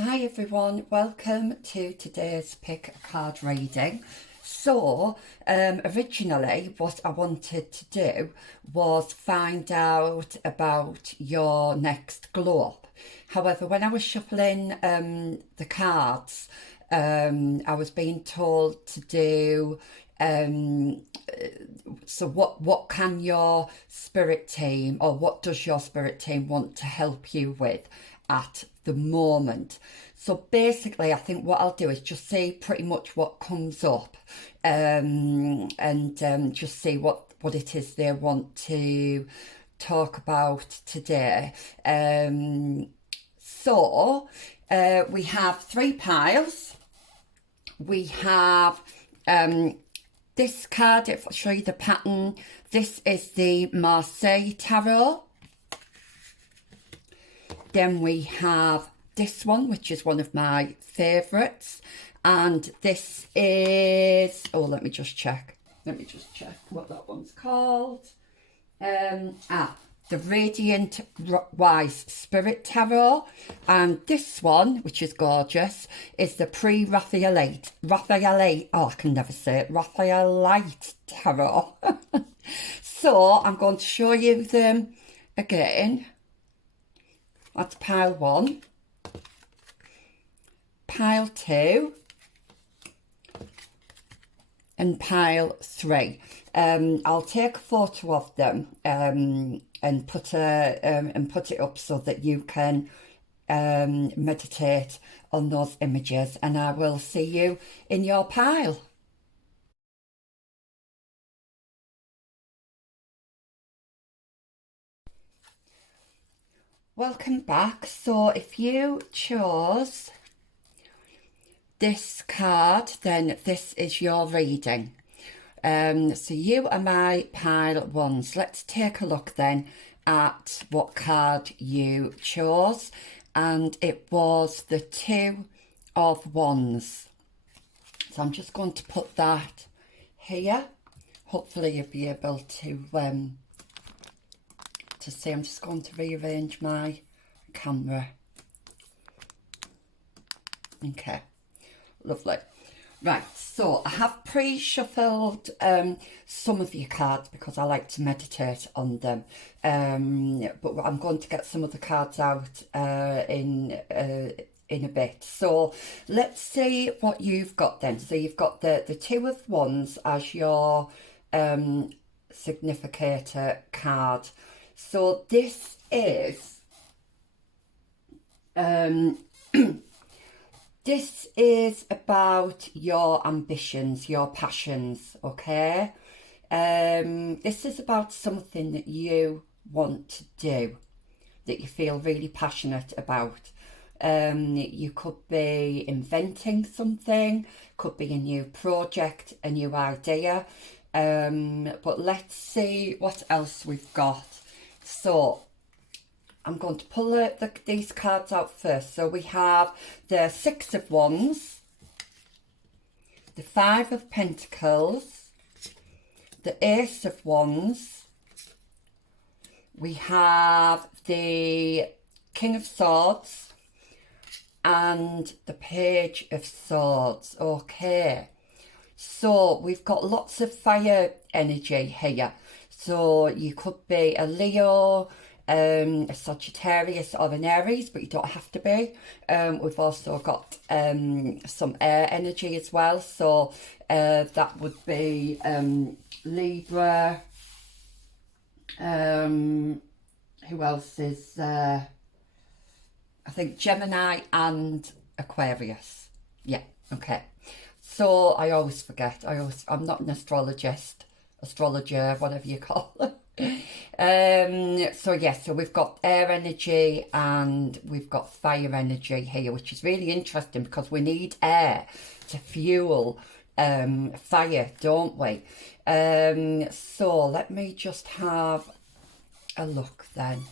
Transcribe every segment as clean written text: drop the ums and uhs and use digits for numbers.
Hi everyone, welcome to today's pick a card reading. So originally what I wanted to do was find out about your next glow up. However, when I was shuffling the cards, I was being told to do so what can your spirit team, or what does your spirit team want to help you with at the moment? So basically I think what I'll do is just see pretty much what comes up, and just see what it is they want to talk about today. So we have three piles. We have this card, if I show you the pattern, this is the Marseille Tarot. Then we have this one, which is one of my favourites. And this is, oh, let me just check what that one's called. The Radiant Wise Spirit Tarot. And this one, which is gorgeous, is the Raphaelite, oh, I can never say it, Raphaelite Tarot. So I'm going to show you them again. That's pile one, pile two, and pile three. I'll take a photo of them and put it up so that you can meditate on those images, and I will see you in your pile. Welcome back. So if you chose this card, then this is your reading. So you are my pile ones. Let's take a look then at what card you chose, and it was the Two of Wands. So I'm just going to put that here. Hopefully you'll be able to see. I'm just going to rearrange my camera. Okay, lovely. Right, so I have pre-shuffled some of your cards because I like to meditate on them, but I'm going to get some of the cards out in a bit. So let's see what you've got then. So you've got the Two of Wands as your significator card. So this is this is about your ambitions, your passions, okay? This is about something that you want to do, that you feel really passionate about. You could be inventing something, could be a new project, a new idea. But let's see what else we've got. So I'm going to pull these cards out first. So we have the Six of Wands, the Five of Pentacles, the Ace of Wands, we have the King of Swords, and the Page of Swords. Okay, so we've got lots of fire energy here. So you could be a Leo, a Sagittarius, or an Aries, but you don't have to be. We've also got some air energy as well. So that would be Libra. Who else is there? I think Gemini and Aquarius. Yeah, okay. So I always forget. I'm not an astrologer, whatever you call it. So yes, so we've got air energy and we've got fire energy here, which is really interesting because we need air to fuel fire, don't we? So let me just have a look then.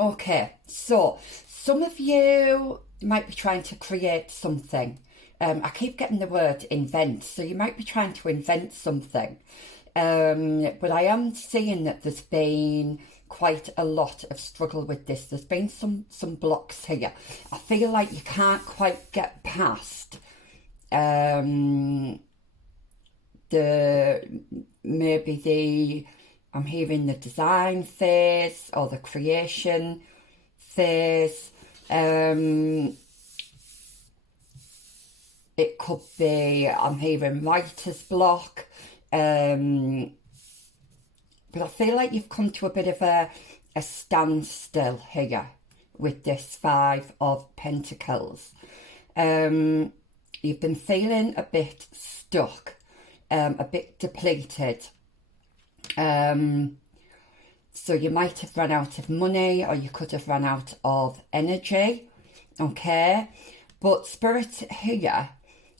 Okay, so some of you might be trying to create something. I keep getting the word invent, so you might be trying to invent something. But I am seeing that there's been quite a lot of struggle with this. There's been some blocks here. I feel like you can't quite get past I'm hearing the design phase or the creation phase. It could be, I'm hearing writer's block. But I feel like you've come to a bit of a standstill here with this Five of Pentacles. You've been feeling a bit stuck, a bit depleted. So you might have run out of money, or you could have run out of energy, okay? But Spirit here,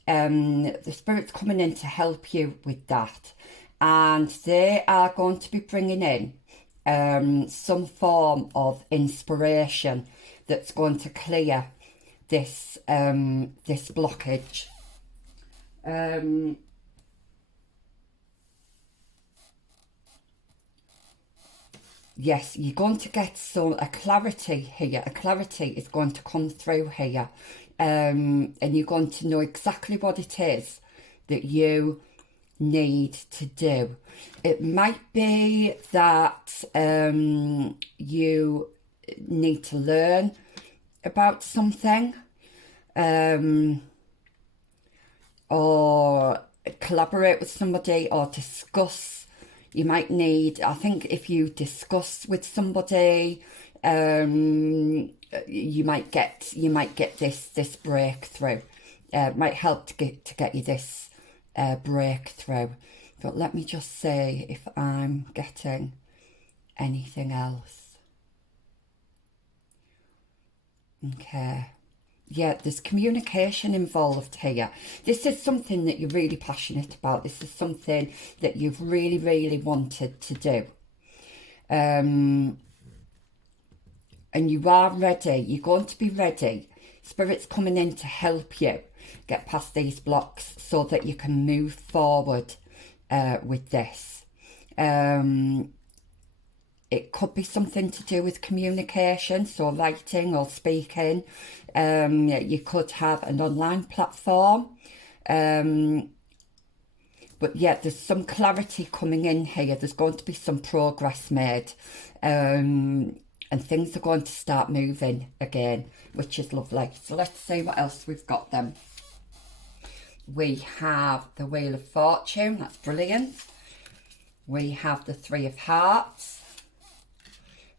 the Spirit's coming in to help you with that. And they are going to be bringing in some form of inspiration that's going to clear this this blockage. Yes, you're going to get a clarity here. A clarity is going to come through here. And you're going to know exactly what it is that you need to do. It might be that you need to learn about something, or collaborate with somebody, or discuss. You might need, I think if you discuss with somebody, you might get this breakthrough. Might help to get you this breakthrough. But let me just see if I'm getting anything else. Okay. Yeah, there's communication involved here. This is something that you're really passionate about. This is something that you've really, really wanted to do. And you are ready. You're going to be ready. Spirit's coming in to help you get past these blocks so that you can move forward with this. It could be something to do with communication, so writing or speaking. You could have an online platform. But yeah, there's some clarity coming in here. There's going to be some progress made. And things are going to start moving again, which is lovely. So let's see what else we've got then. We have the Wheel of Fortune. That's brilliant. We have the Three of Hearts.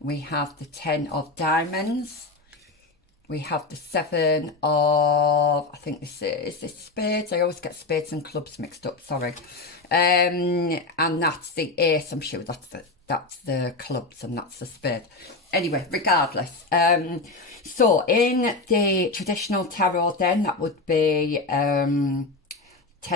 We have the Ten of Diamonds. We have the Seven of, I think this is spades. I always get spades and clubs mixed up, sorry. And that's the Ace. I'm sure that's the clubs and that's the spade. Anyway, regardless. So in the traditional tarot then, that would be Ten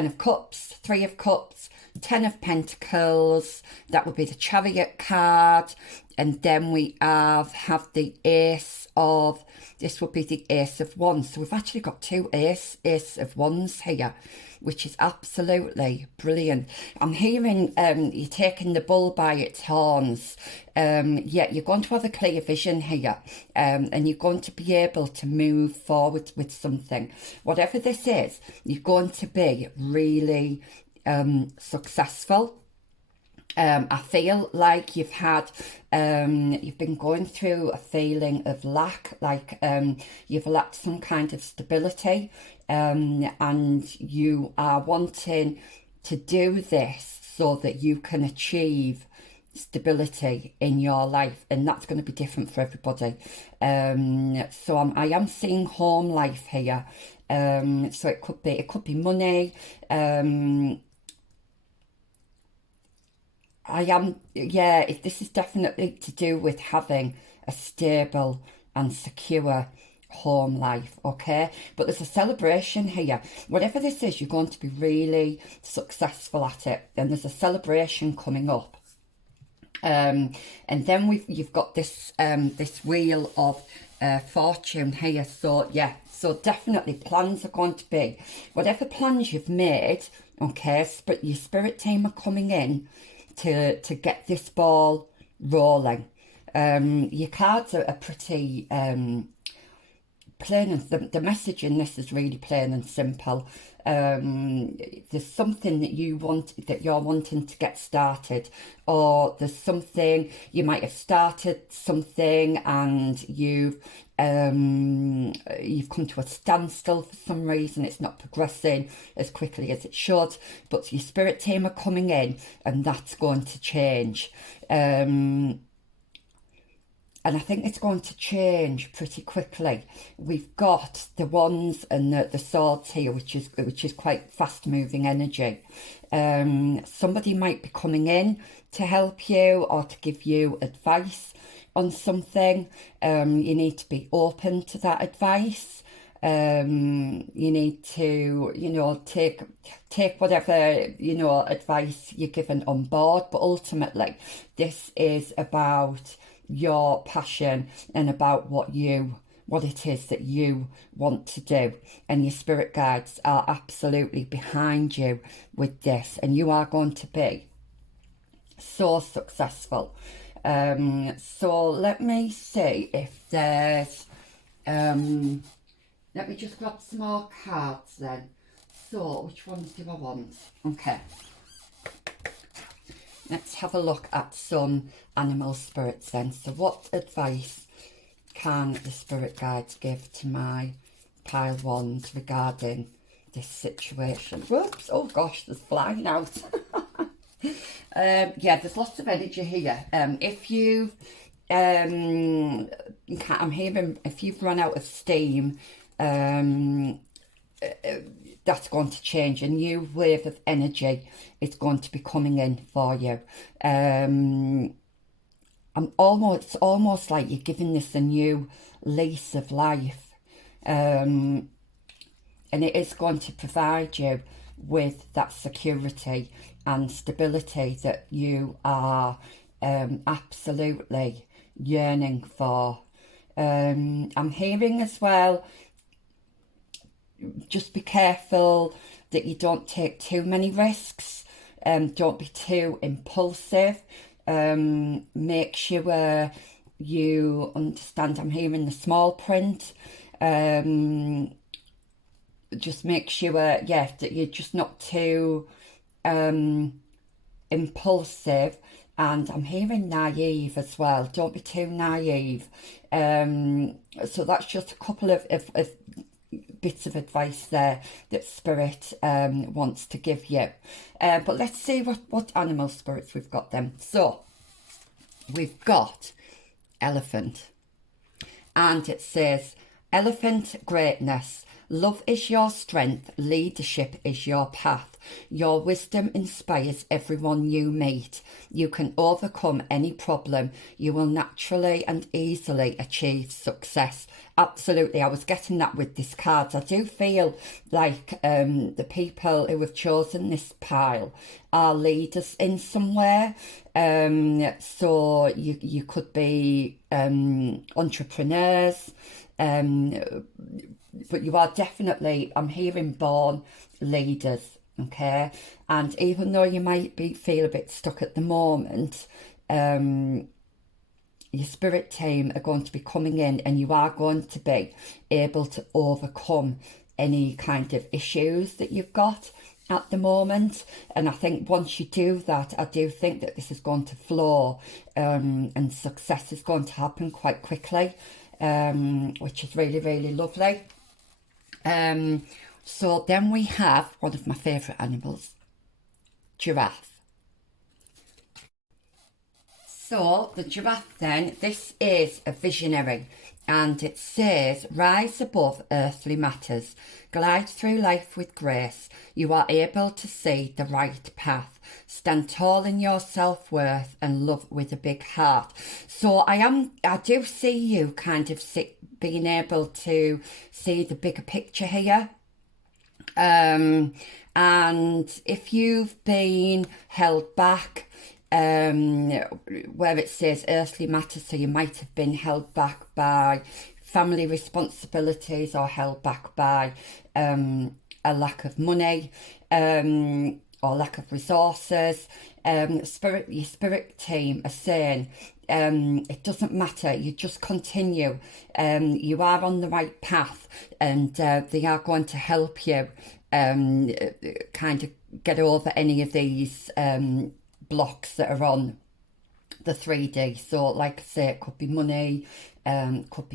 of Cups, Three of Cups, Ten of Pentacles. That would be the Chariot card. And then we have the Ace of, this would be the Ace of Wands. So we've actually got two Ace of Wands here, which is absolutely brilliant. I'm hearing you're taking the bull by its horns. Yeah, you're going to have a clear vision here, and you're going to be able to move forward with something. Whatever this is, you're going to be really successful. I feel like you've been going through a feeling of lack, like you've lacked some kind of stability, and you are wanting to do this so that you can achieve stability in your life, and that's going to be different for everybody. So I am seeing home life here. So it could be money. This is definitely to do with having a stable and secure home life, okay? But there's a celebration here. Whatever this is, you're going to be really successful at it, and there's a celebration coming up. And then you've got this this Wheel of Fortune here. So yeah, so definitely plans are going to be, whatever plans you've made, okay, but your spirit team are coming in to get this ball rolling. Your cards are pretty plain, and the message in this is really plain and simple. There's something that you're wanting to get started, or there's something you might have started something and you've come to a standstill for some reason. It's not progressing as quickly as it should, but your spirit team are coming in and that's going to change. And I think it's going to change pretty quickly. We've got the wands and the swords here, which is quite fast moving energy. Somebody might be coming in to help you or to give you advice on something. You need to be open to that advice. You need to, take whatever, advice you're given on board. But ultimately, this is about your passion and about what it is that you want to do, and your spirit guides are absolutely behind you with this, and you are going to be so successful. So let me see if there's let me just grab some more cards then. So which ones do I want? Okay, let's have a look at some animal spirits then. So what advice can the spirit guides give to my pile wands regarding this situation? Whoops, oh gosh, there's flying out. Yeah, there's lots of energy here. If you I'm hearing if you've run out of steam, that's going to change. A new wave of energy is going to be coming in for you. It's almost like you're giving this a new lease of life, and it is going to provide you with that security and stability that you are absolutely yearning for. I'm hearing as well, just be careful that you don't take too many risks. Don't be too impulsive. Make sure you understand, I'm hearing the small print. Just make sure, that you're just not too impulsive. And I'm hearing naive as well. Don't be too naive. So that's just a couple of bits of advice there that Spirit wants to give you. But let's see what animal spirits we've got then. So we've got elephant, and it says, elephant greatness. Love is your strength, leadership is your path. Your wisdom inspires everyone you meet. You can overcome any problem. You will naturally and easily achieve success. Absolutely, I was getting that with this card. I do feel like the people who have chosen this pile are leaders in somewhere. So you could be entrepreneurs, but you are definitely, I'm hearing, born leaders, okay? And even though you might feel a bit stuck at the moment, your spirit team are going to be coming in, and you are going to be able to overcome any kind of issues that you've got at the moment. And I think once you do that, I do think that this is going to flow, and success is going to happen quite quickly, which is really, really lovely. So then we have one of my favourite animals, giraffe. So the giraffe then, this is a visionary, and it says, rise above earthly matters, glide through life with grace. You are able to see the right path. Stand tall in your self-worth and love with a big heart. So I do see you kind of being able to see the bigger picture here. And if you've been held back, where it says earthly matters, so you might have been held back by family responsibilities or held back by a lack of money, or lack of resources, your spirit team are saying it doesn't matter, you just continue, you are on the right path, and they are going to help you kind of get over any of these blocks that are on the 3D. So like I say, it could be money, could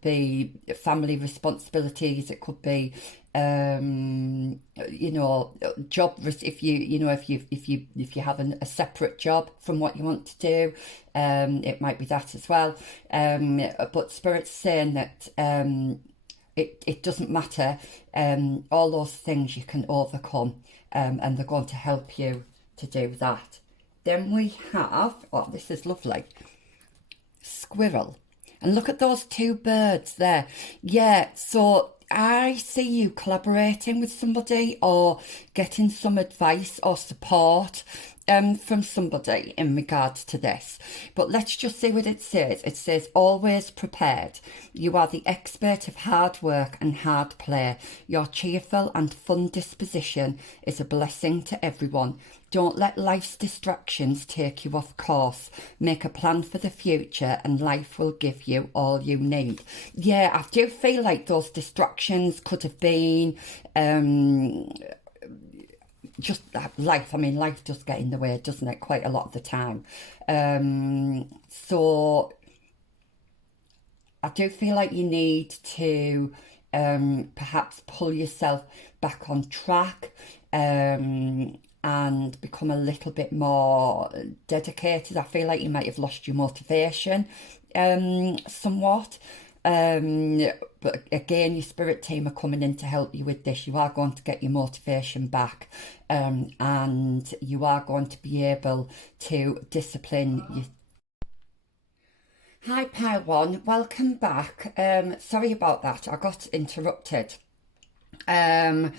be family responsibilities, it could be you know, job, if you have a separate job from what you want to do, it might be that as well, but Spirit's saying that it doesn't matter, all those things you can overcome, and they're going to help you to do that. Then we have, oh, this is lovely, squirrel. And look at those two birds there. Yeah, so I see you collaborating with somebody or getting some advice or support from somebody in regards to this. But let's just see what it says. It says, always prepared. You are the expert of hard work and hard play. Your cheerful and fun disposition is a blessing to everyone. Don't let life's distractions take you off course. Make a plan for the future and life will give you all you need. Yeah, I do feel like those distractions could have been just life. I mean, life does get in the way, doesn't it? Quite a lot of the time. So I do feel like you need to perhaps pull yourself back on track, and become a little bit more dedicated. I feel like you might have lost your motivation somewhat. But again, your spirit team are coming in to help you with this. You are going to get your motivation back, and you are going to be able to discipline your... Hi Pile One, welcome back. Sorry about that, I got interrupted. And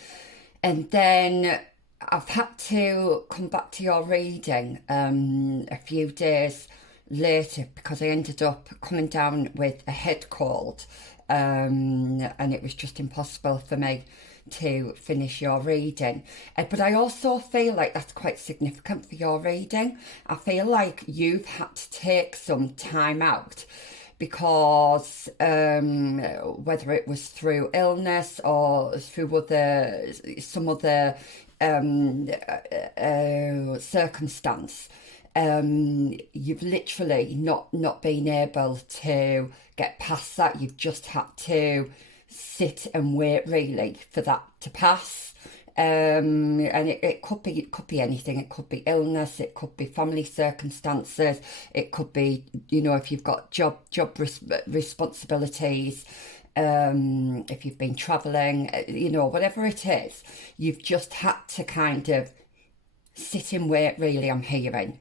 then I've had to come back to your reading a few days later because I ended up coming down with a head cold, and it was just impossible for me to finish your reading. But I also feel like that's quite significant for your reading. I feel like you've had to take some time out because whether it was through illness or through some other circumstance, you've literally not been able to get past that. You've just had to sit and wait really for that to pass. And it could be anything. It could be illness, it could be family circumstances, it could be, you know, if you've got job responsibilities, if you've been traveling, you know, whatever it is, you've just had to kind of sit and wait really, I'm hearing.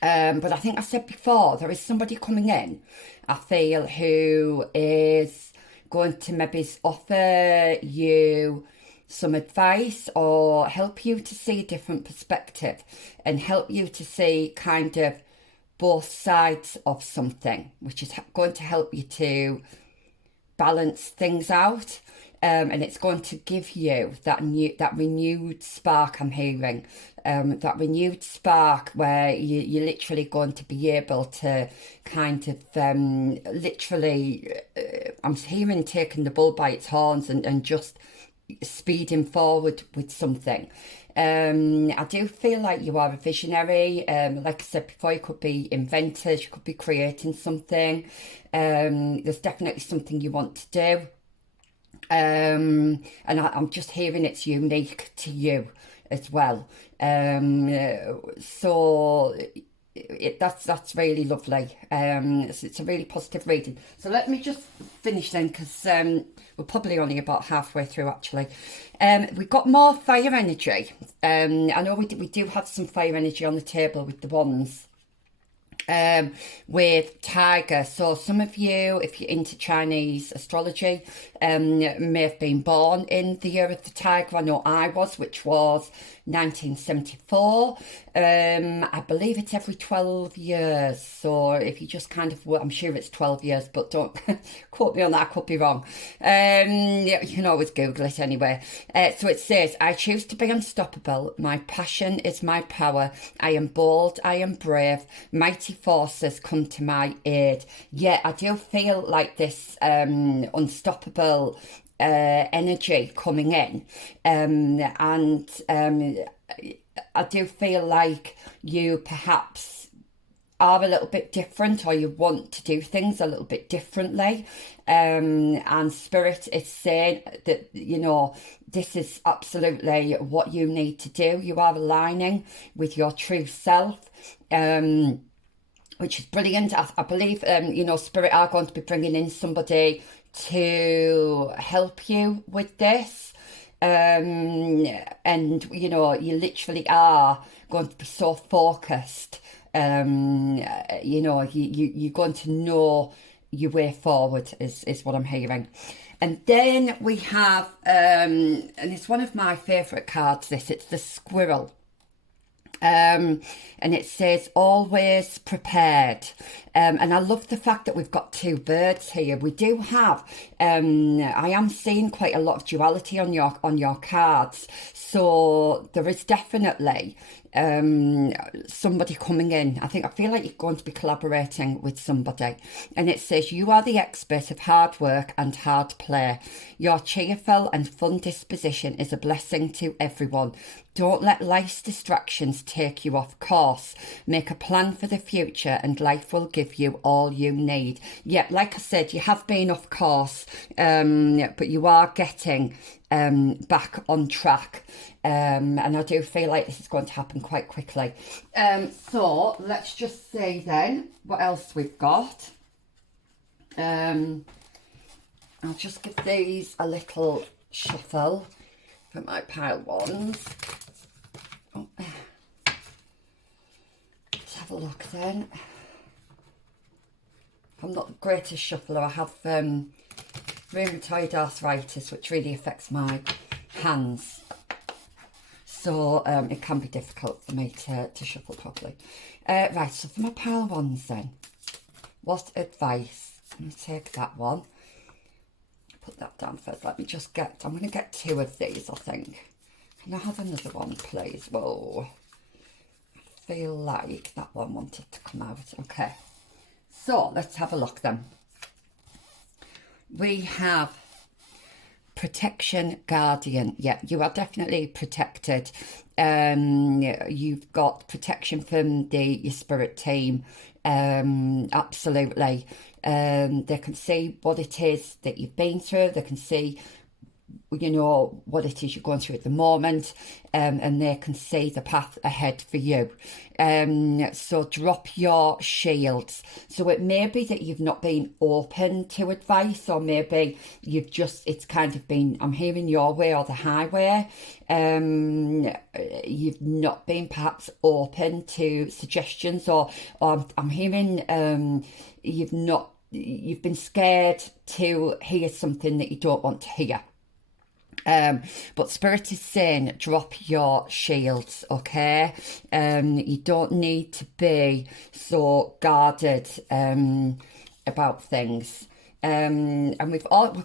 But I think I said before, there is somebody coming in, I feel, who is going to maybe offer you some advice or help you to see a different perspective and help you to see kind of both sides of something, which is going to help you to balance things out. And it's going to give you that renewed spark, I'm hearing, that renewed spark where you're literally going to be able to kind of literally, I'm hearing taking the bull by its horns and just speeding forward with something. I do feel like you are a visionary. Like I said before, you could be inventors, you could be creating something. There's definitely something you want to do. And I'm just hearing it's unique to you as well. So that's really lovely. It's a really positive reading. So let me just finish then, because we're probably only about halfway through actually. We've got more fire energy. I know we do have some fire energy on the table with the wands. With Tiger. So some of you, if you're into Chinese astrology, may have been born in the year of the Tiger. I know I was, which was 1974. I believe it's every 12 years. So if you just kind of, well, I'm sure it's 12 years, but don't quote me on that, I could be wrong. You can always Google it anyway. So it says, I choose to be unstoppable. My passion is my power. I am bold. I am brave. Mighty forces come to my aid. Yeah, I do feel like this unstoppable energy coming in, and I do feel like you perhaps are a little bit different, or you want to do things a little bit differently, and Spirit is saying that, you know, this is absolutely what you need to do. You are aligning with your true self, which is brilliant. I believe, you know, Spirit are going to be bringing in somebody to help you with this. And, you know, you literally are going to be so focused. You know, you're going to know your way forward is what I'm hearing. And then we have, and it's one of my favourite cards, it's the squirrel. And it says always prepared, and I love the fact that we've got two birds here. We do have I am seeing quite a lot of duality on your cards, so there is definitely somebody coming in. I feel like you're going to be collaborating with somebody, and it says you are the expert of hard work and hard play. Your cheerful and fun disposition is a blessing to everyone. Don't let life's distractions take you off course. Make a plan for the future and life will give you all you need. Yeah, like I said, you have been off course, but you are getting back on track. And I do feel like this is going to happen quite quickly. So let's just see then what else we've got. I'll just give these a little shuffle for my pile ones. Oh. Let's have a look then. I'm not the greatest shuffler. I have rheumatoid arthritis, which really affects my hands. So it can be difficult for me to shuffle properly. Right, so for my pile ones then, what advice? I'm going to take that one. Put that down first. Let me just get, I'm going to get two of these, I think. Can I have another one, please? Whoa. I feel like that one wanted to come out. Okay. So let's have a look then. We have Protection Guardian. Yeah, you are definitely protected. You've got protection from your spirit team. Absolutely. They can see what it is that you've been through. They can see, you know, what it is you're going through at the moment, and they can see the path ahead for you. So drop your shields. So it may be that you've not been open to advice, or maybe you've just, it's kind of been, I'm hearing your way or the highway. You've not been perhaps open to suggestions, or I'm hearing you've been scared to hear something that you don't want to hear. But Spirit is saying drop your shields, okay? You don't need to be so guarded about things. And we've got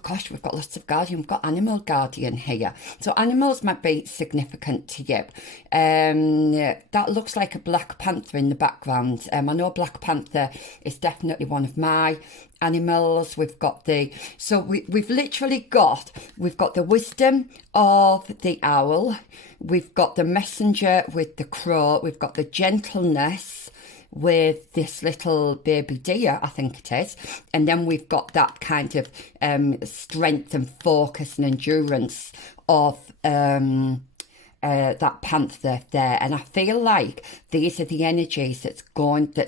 lots of guardian. We've got animal guardian here. So animals might be significant to you. That looks like a black panther in the background. I know Black Panther is definitely one of my animals. We've got we've got the wisdom of the owl. We've got the messenger with the crow. We've got the gentleness with this little baby deer, I think it is. And then we've got that kind of strength and focus and endurance of that panther there. And I feel like these are the energies that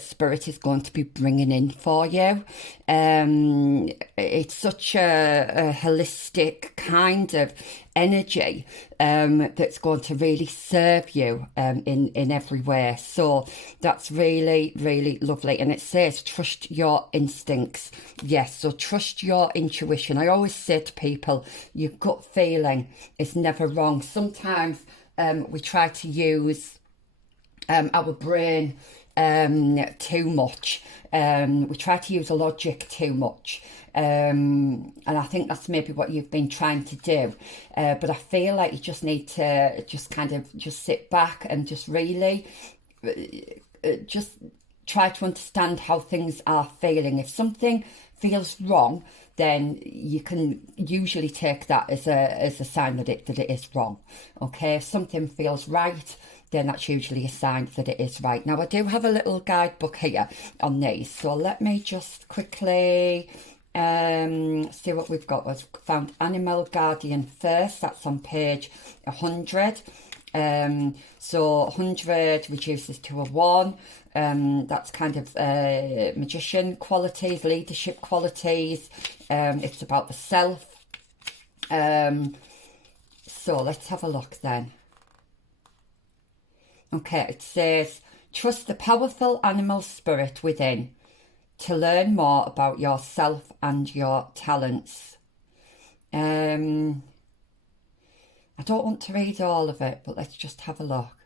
Spirit is going to be bringing in for you. It's such a holistic kind of energy that's going to really serve you in every way. So that's really, really lovely. And it says trust your instincts. Yes, so trust your intuition. I always say to people, your gut feeling is never wrong. Sometimes we try to use our brain too much. We try to use logic too much. And I think that's maybe what you've been trying to do. But I feel like you just need to just kind of just sit back and just really just try to understand how things are feeling. If something feels wrong, then you can usually take that as a sign that it is wrong. Okay, if something feels right, then that's usually a sign that it is right. Now, I do have a little guidebook here on these, so let me just quickly see what we've got. We've found Animal Guardian first. That's on page 100. So 100 reduces to a 1. That's kind of magician qualities, leadership qualities. It's about the self. So let's have a look then. Okay, it says, trust the powerful animal spirit within to learn more about yourself and your talents. I don't want to read all of it, but let's just have a look.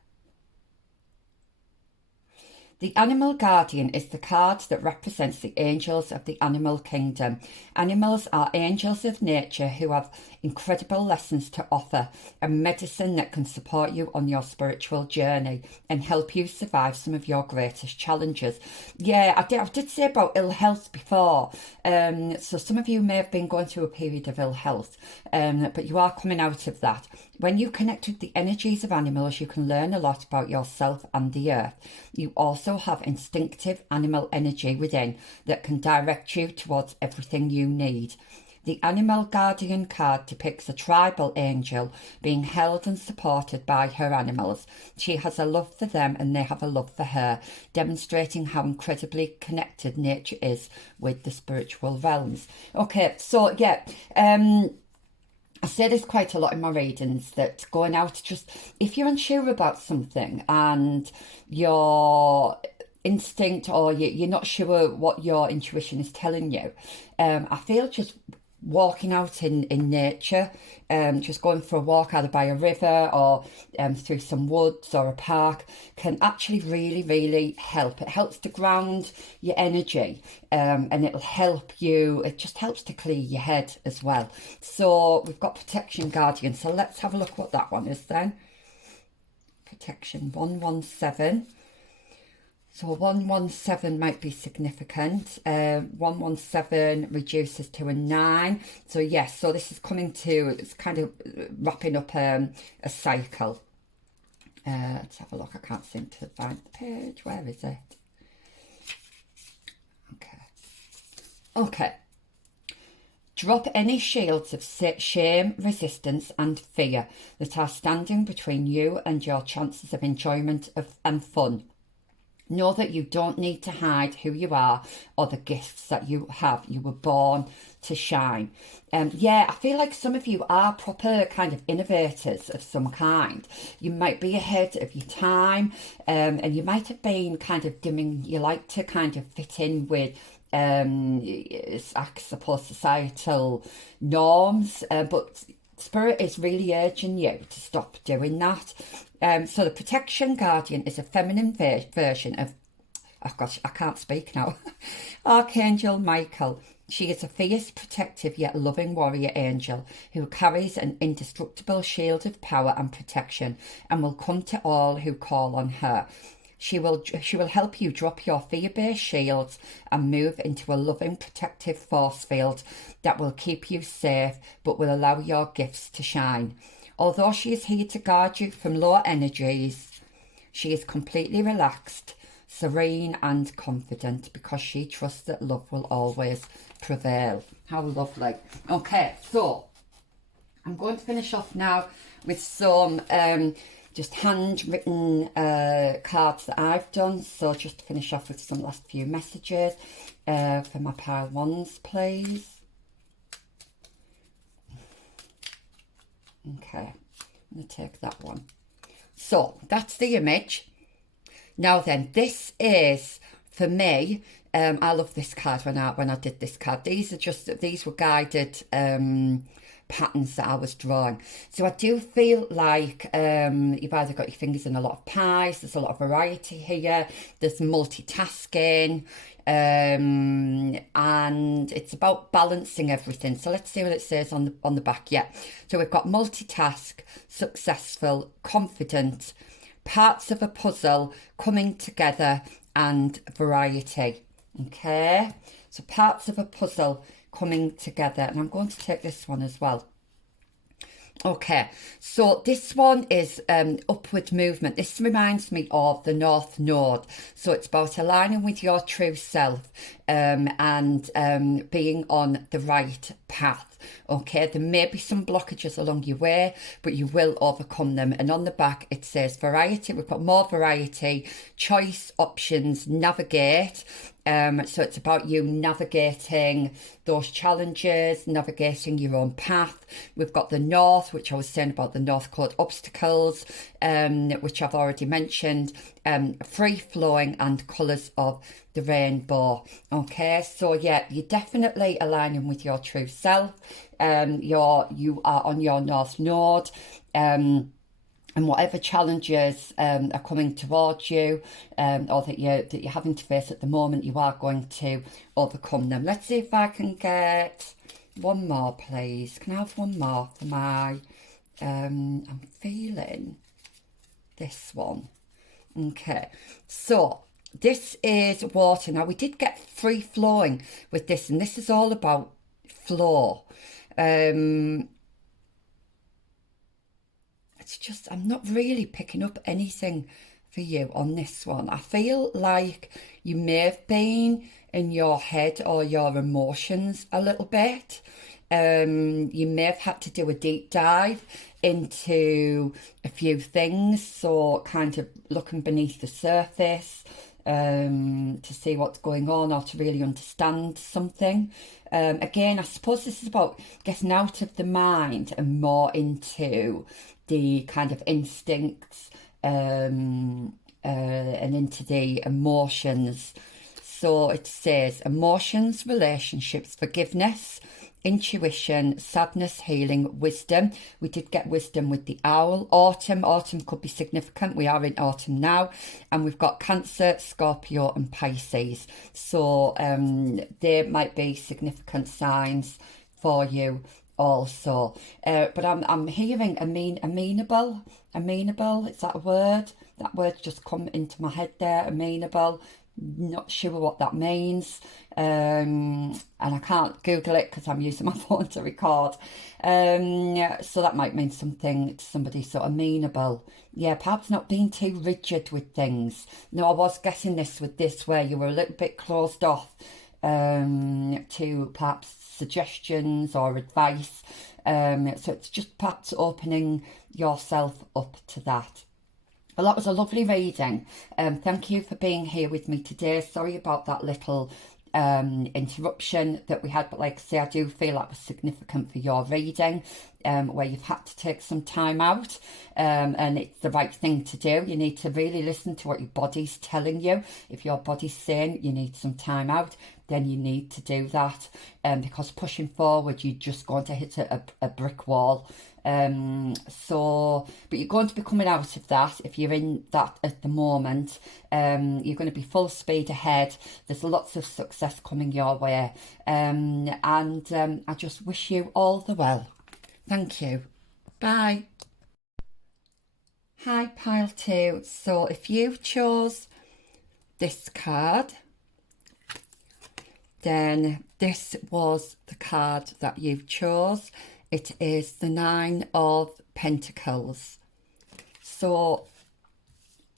The Animal Guardian is the card that represents the angels of the animal kingdom. Animals are angels of nature who have incredible lessons to offer, a medicine that can support you on your spiritual journey and help you survive some of your greatest challenges. Yeah, I did say about ill health before. So some of you may have been going through a period of ill health, but you are coming out of that. When you connect with the energies of animals, you can learn a lot about yourself and the earth. You also have instinctive animal energy within that can direct you towards everything you need. The Animal Guardian card depicts a tribal angel being held and supported by her animals. She has a love for them and they have a love for her, demonstrating how incredibly connected nature is with the spiritual realms. Okay, so yeah, I say this quite a lot in my readings, that going out, just if you're unsure about something and your instinct or you're not sure what your intuition is telling you, I feel just walking out in nature, just going for a walk either by a river or through some woods or a park can actually really help. It helps to ground your energy, and it'll help you, it just helps to clear your head as well. So we've got Protection Guardian, so let's have a look what that one is then. Protection 117. So 117 might be significant. 117 reduces to a 9. So yes, so this is coming to, it's kind of wrapping up a cycle. Let's have a look. I can't seem to find the page. Where is it? Okay. Drop any shields of shame, resistance and fear that are standing between you and your chances of enjoyment and fun. Know that you don't need to hide who you are or the gifts that you have. You were born to shine. Yeah, I feel like some of you are proper kind of innovators of some kind. You might be ahead of your time, and you might have been kind of dimming. You like to kind of fit in with, I suppose, societal norms, but Spirit is really urging you to stop doing that. So the Protection Guardian is a feminine version of, oh gosh, I can't speak now, Archangel Michael. She is a fierce, protective yet loving warrior angel who carries an indestructible shield of power and protection and will come to all who call on her. She will help you drop your fear-based shields and move into a loving, protective force field that will keep you safe but will allow your gifts to shine. Although she is here to guard you from low energies, she is completely relaxed, serene and confident because she trusts that love will always prevail. How lovely. Okay, so I'm going to finish off now with some just handwritten cards that I've done. So just to finish off with some last few messages for my pile ones, please. Okay, I'm going to take that one. So that's the image. Now then, this is for me. I love this card when I did this card. These were guided patterns that I was drawing. So I do feel like you've either got your fingers in a lot of pies, there's a lot of variety here, there's multitasking, and it's about balancing everything. So let's see what it says on the back. Yeah, so we've got multitask, successful, confident, parts of a puzzle coming together, and variety. Okay, so parts of a puzzle coming together, and I'm going to take this one as well. Okay, so this one is upward movement. This reminds me of the North Node. So it's about aligning with your true self and being on the right path. Okay, there may be some blockages along your way, but you will overcome them. And on the back, it says variety. We've got more variety, choice, options, navigate. So it's about you navigating those challenges, navigating your own path. We've got the North, which I was saying about the North Code obstacles, which I've already mentioned, free flowing and colours of the rainbow. Okay, so yeah, you're definitely aligning with your true self. You are on your North Node. And whatever challenges are coming towards you or that you're having to face at the moment, you are going to overcome them. Let's see if I can get one more, please. Can I have one more for my... I'm feeling this one. Okay, so this is water. Now, we did get free flowing with this, and this is all about flow. It's just, I'm not really picking up anything for you on this one. I feel like you may have been in your head or your emotions a little bit. You may have had to do a deep dive into a few things, so kind of looking beneath the surface to see what's going on or to really understand something. Again, I suppose this is about getting out of the mind and more into the kind of instincts and into the emotions. So it says emotions, relationships, forgiveness, intuition, sadness, healing, wisdom. We did get wisdom with the owl. Autumn could be significant. We are in autumn now. And we've got Cancer, Scorpio and Pisces. So there might be significant signs for you also. But I'm hearing amenable. Is that a word? That word's just come into my head there, amenable. Not sure what that means, and I can't Google it because I'm using my phone to record. So that might mean something to somebody. So amenable, yeah, perhaps not being too rigid with things. No, I was getting this with this where you were a little bit closed off to perhaps suggestions or advice. So it's just perhaps opening yourself up to that. Well, that was a lovely reading. Thank you for being here with me today. Sorry about that little interruption that we had, but like I say, I do feel that was significant for your reading, where you've had to take some time out, and it's the right thing to do. You need to really listen to what your body's telling you. If your body's saying you need some time out, then you need to do that, because pushing forward, you're just going to hit a brick wall. But you're going to be coming out of that. If you're in that at the moment, you're going to be full speed ahead. There's lots of success coming your way, and I just wish you all the well. Thank you. Bye. Hi, pile 2. So if you chose this card, then this was the card that you chose. It is the 9 of Pentacles. So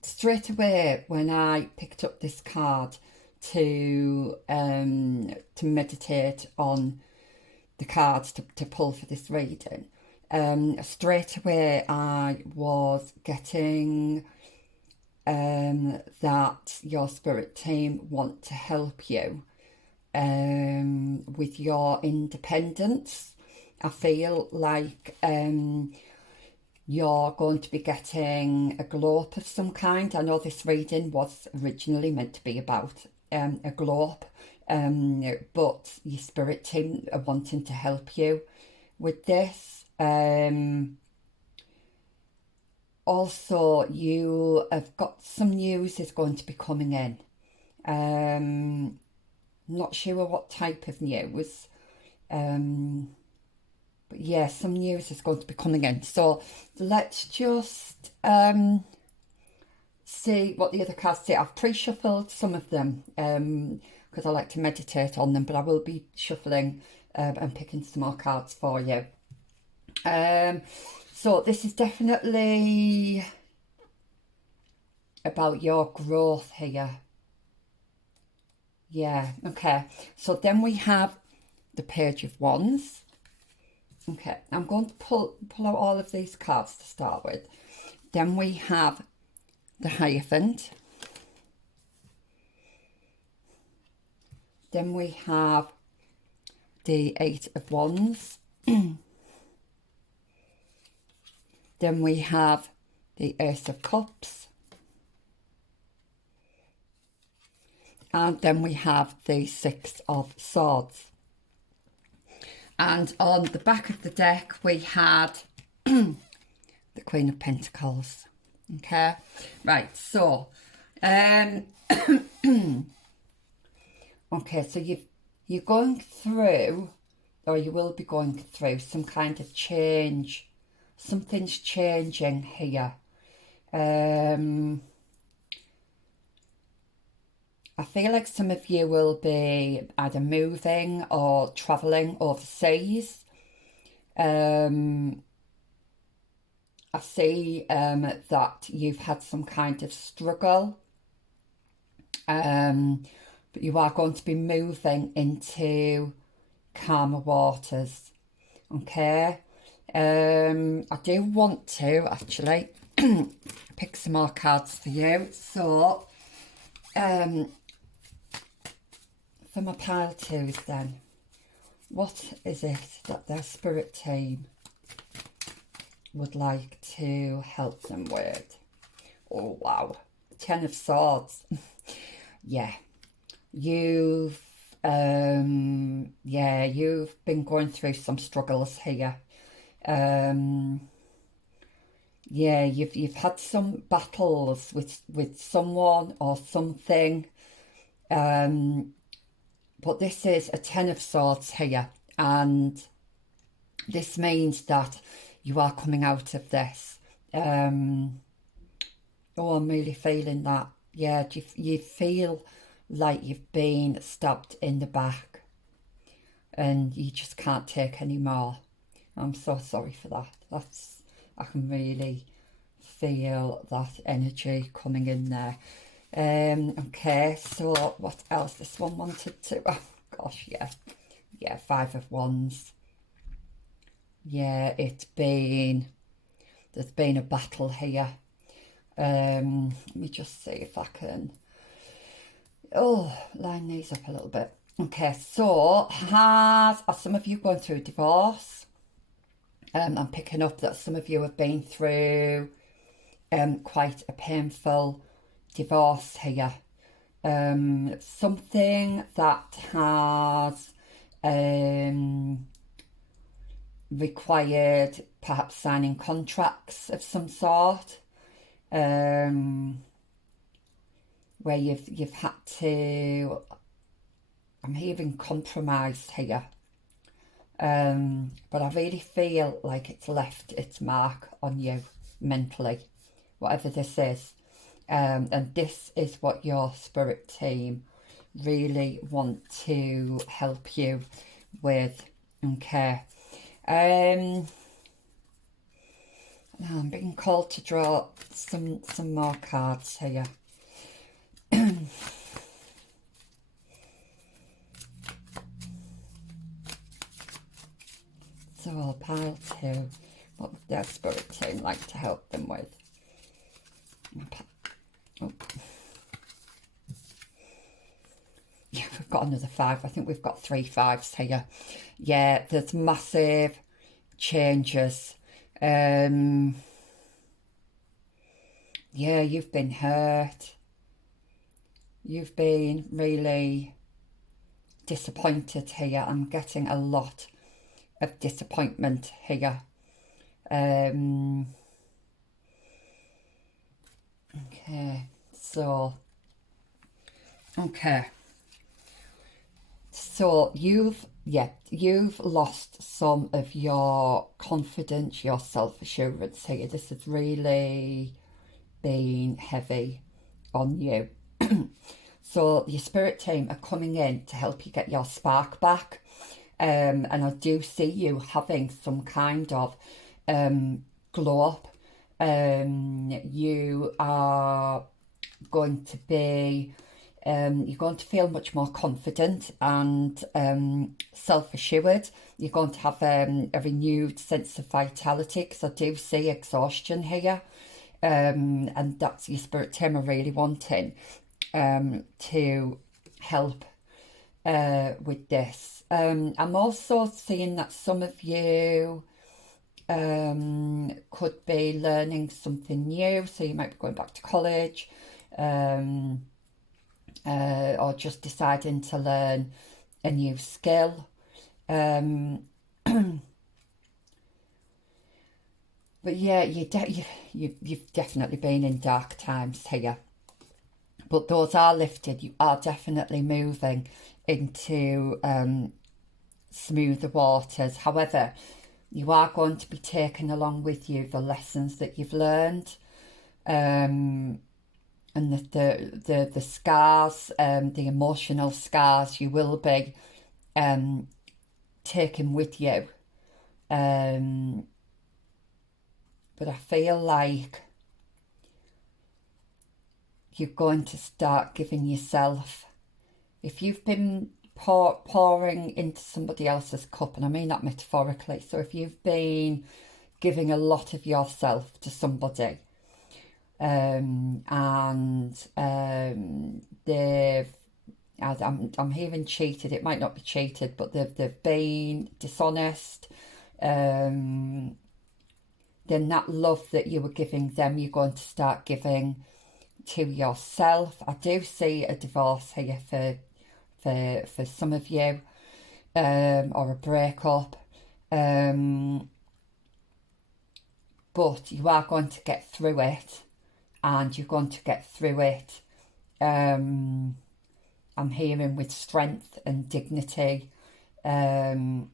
straight away when I picked up this card to meditate on the cards to pull for this reading, straight away I was getting that your spirit team want to help you with your independence. I feel like you're going to be getting a glow up of some kind. I know this reading was originally meant to be about a glow up, but your spirit team are wanting to help you with this. Also, you have got some news is going to be coming in. Not sure what type of news. But yeah, some news is going to be coming in. So let's just see what the other cards say. I've pre-shuffled some of them because I like to meditate on them, but I will be shuffling and picking some more cards for you. So this is definitely about your growth here. Yeah, okay. So then we have the Page of Wands. Okay, I'm going to pull out all of these cards to start with. Then we have the Hierophant. Then we have the Eight of Wands. Then we have the Ace of Cups. And then we have the Six of Swords. And on the back of the deck, we had the Queen of Pentacles. Okay, right, so, okay, so you're going through, or you will be going through some kind of change. Something's changing here. I feel like some of you will be either moving or travelling overseas. I see that you've had some kind of struggle, but you are going to be moving into calmer waters, okay? I do want to actually pick some more cards for you. So, for my pile twos then, what is it that their spirit team would like to help them with? Oh wow, Ten of Swords. Yeah, you've been going through some struggles here. Yeah, you've had some battles with someone or something, but this is a Ten of Swords here, and this means that you are coming out of this. Oh, I'm really feeling that. Yeah, you feel like you've been stabbed in the back and you just can't take any more. I'm so sorry for that. I can really feel that energy coming in there. Okay, so what else? This one wanted to, oh gosh, yeah, Five of Wands. Yeah, there's been a battle here. Let me just see if I can, line these up a little bit. Okay, so are some of you going through a divorce? I'm picking up that some of you have been through quite a painful divorce here. Something that has required perhaps signing contracts of some sort, where you've had to, I'm hearing compromise here. But I really feel like it's left its mark on you mentally, whatever this is. And this is what your spirit team really want to help you with. Okay. I'm being called to draw some more cards here. So pile two, what would their spirit team like to help them with? Oh. Yeah, we've got another five. I think we've got 3 5s here. Yeah, there's massive changes. Yeah, you've been hurt. You've been really disappointed here. I'm getting a lot of disappointment here. Okay, so, okay. So you've lost some of your confidence, your self-assurance here. This has really been heavy on you. So your spirit team are coming in to help you get your spark back. And I do see you having some kind of glow up. You are going to be you're going to feel much more confident and self-assured. You're going to have a renewed sense of vitality, because I do see exhaustion here. And that's your spirit team are really wanting to help with this. I'm also seeing that some of you could be learning something new, so you might be going back to college, or just deciding to learn a new skill. But yeah, you've definitely been in dark times here. But those are lifted. You are definitely moving into smoother waters. However, you are going to be taking along with you the lessons that you've learned, and the scars, the emotional scars you will be taking with you. But I feel like you're going to start giving yourself, if you've been pouring into somebody else's cup, and I mean that metaphorically, so if you've been giving a lot of yourself to somebody, and they've, I'm hearing cheated, it might not be cheated, but they've been dishonest, then that love that you were giving them, you're going to start giving to yourself. I do see a divorce here for some of you, or a breakup, but you are going to get through it, and you're going to get through it, I'm hearing with strength and dignity, and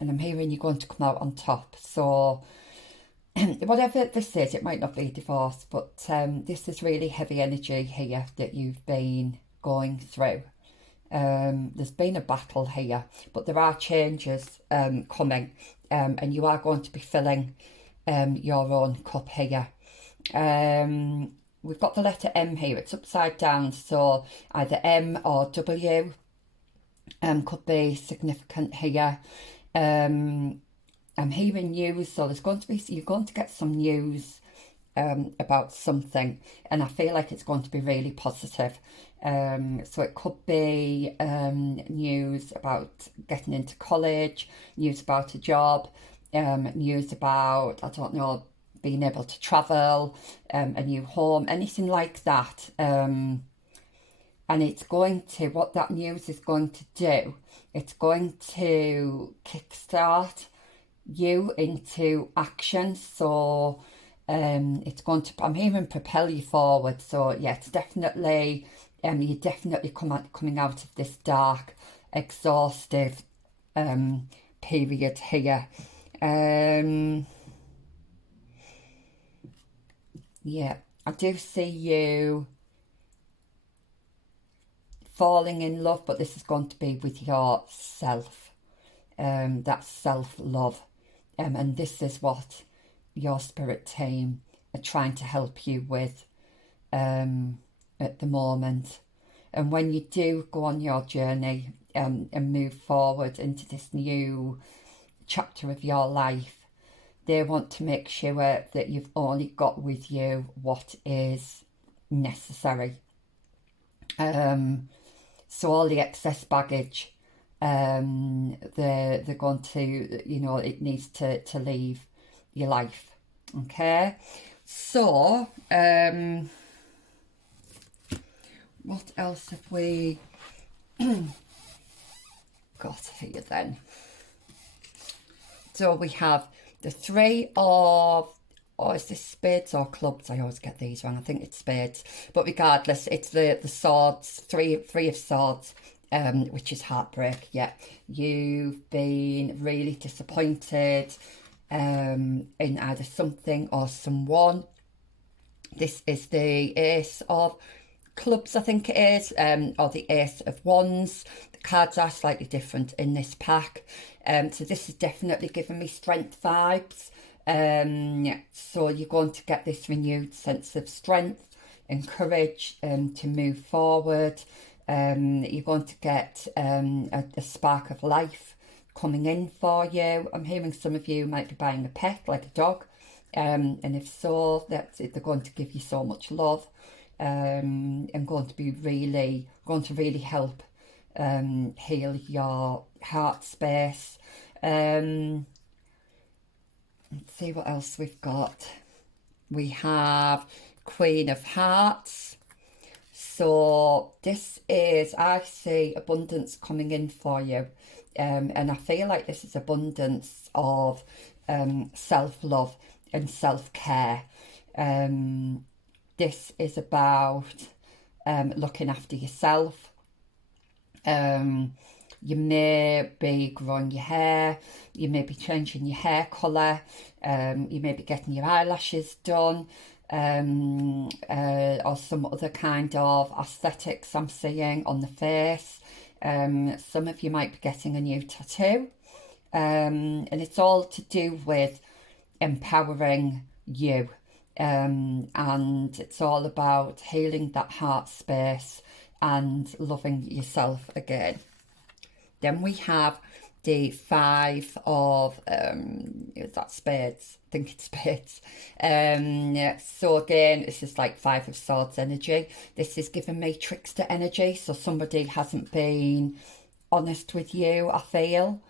I'm hearing you're going to come out on top. So whatever this is, it might not be a divorce, but this is really heavy energy here that you've been going through. There's been a battle here, but there are changes coming, and you are going to be filling your own cup here. We've got the letter M here. It's upside down, so either M or W could be significant here. I'm hearing news, so there's going to be, you're going to get some news about something, and I feel like it's going to be really positive. So it could be news about getting into college, news about a job, news about, I don't know, being able to travel, a new home, anything like that. And it's going to, what that news is going to do, it's going to kickstart you into action. So it's going to, I'm hearing propel you forward. So yeah, it's definitely, you're definitely coming out of this dark, exhaustive period here. Yeah, I do see you falling in love, but this is going to be with yourself. That's self-love. And this is what your spirit team are trying to help you with at the moment. And when you do go on your journey and move forward into this new chapter of your life, they want to make sure that you've only got with you what is necessary. So all the excess baggage, they're going to, you know, it needs to leave your life. Okay, so what else have we got here then? So we have the three of, oh, is this spades or clubs? I always get these wrong. I think it's spades. But regardless, it's the swords, three of swords, which is heartbreak. Yeah, you've been really disappointed in either something or someone. This is the ace of clubs, I think it is, or the ace of wands. The cards are slightly different in this pack. So this is definitely giving me strength vibes. So you're going to get this renewed sense of strength and courage to move forward. You're going to get a spark of life coming in for you. I'm hearing some of you might be buying a pet, like a dog. And if so, they're going to give you so much love. And going to really help heal your heart space. Let's see what else we've got. We have Queen of Hearts. So this is, I see abundance coming in for you. And I feel like this is abundance of self-love and self-care. This is about looking after yourself. You may be growing your hair, you may be changing your hair colour, you may be getting your eyelashes done, or some other kind of aesthetics I'm seeing on the face. Some of you might be getting a new tattoo, and it's all to do with empowering you. And it's all about healing that heart space and loving yourself again. Then we have the five of, is that spades? I think it's spades. So again, this is like five of swords energy. This is giving me trickster energy. So somebody hasn't been honest with you, I feel.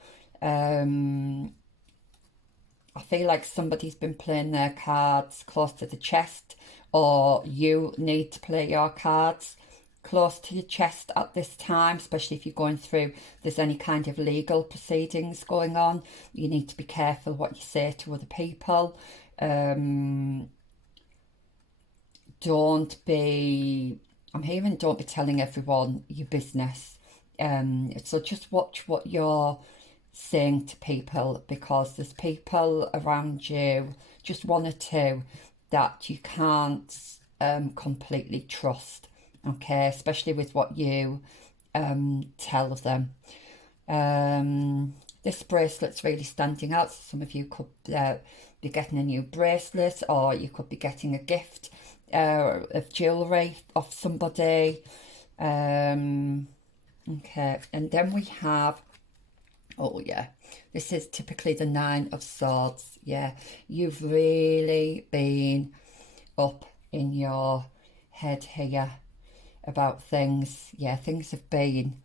I feel like somebody's been playing their cards close to the chest, or you need to play your cards close to your chest at this time, especially if you're going through, there's any kind of legal proceedings going on. You need to be careful what you say to other people. Don't be telling everyone your business. So just watch what you're saying to people, because there's people around you, just one or two, that you can't completely trust. Okay, especially with what you tell them. This bracelet's really standing out. So some of you could be getting a new bracelet, or you could be getting a gift of jewellery off somebody. Okay, and then we have, oh yeah, this is typically the Nine of Swords. Yeah, you've really been up in your head here about things. Yeah, things have been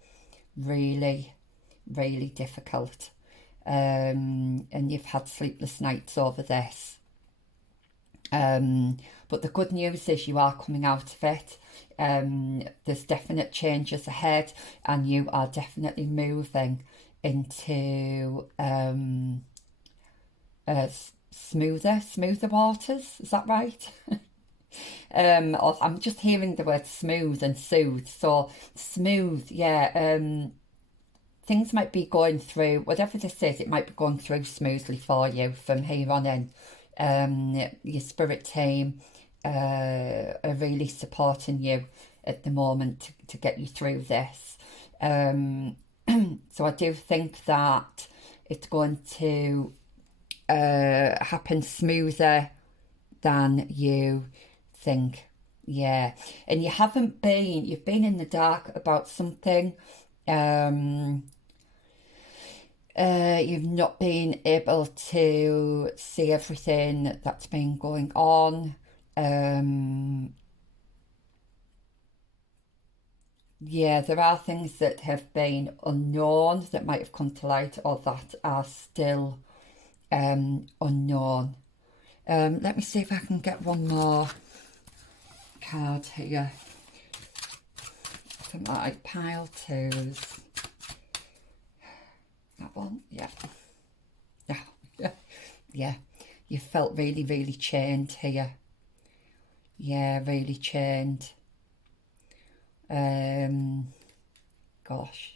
really, really difficult. And you've had sleepless nights over this. But the good news is you are coming out of it. There's definite changes ahead, and you are definitely moving into smoother waters. Is that right? I'm just hearing the word smooth and soothe. So smooth, yeah. Things might be going through, whatever this is, it might be going through smoothly for you from here on in. Your spirit team are really supporting you at the moment to get you through this. So I do think that it's going to happen smoother than you think. Yeah, and you've been in the dark about something. You've not been able to see everything that's been going on. Yeah, there are things that have been unknown that might have come to light, or that are still unknown. Let me see if I can get one more card here for my pile twos. That one, yeah. Yeah, you? You felt really, really chained here. Yeah, really chained. Gosh.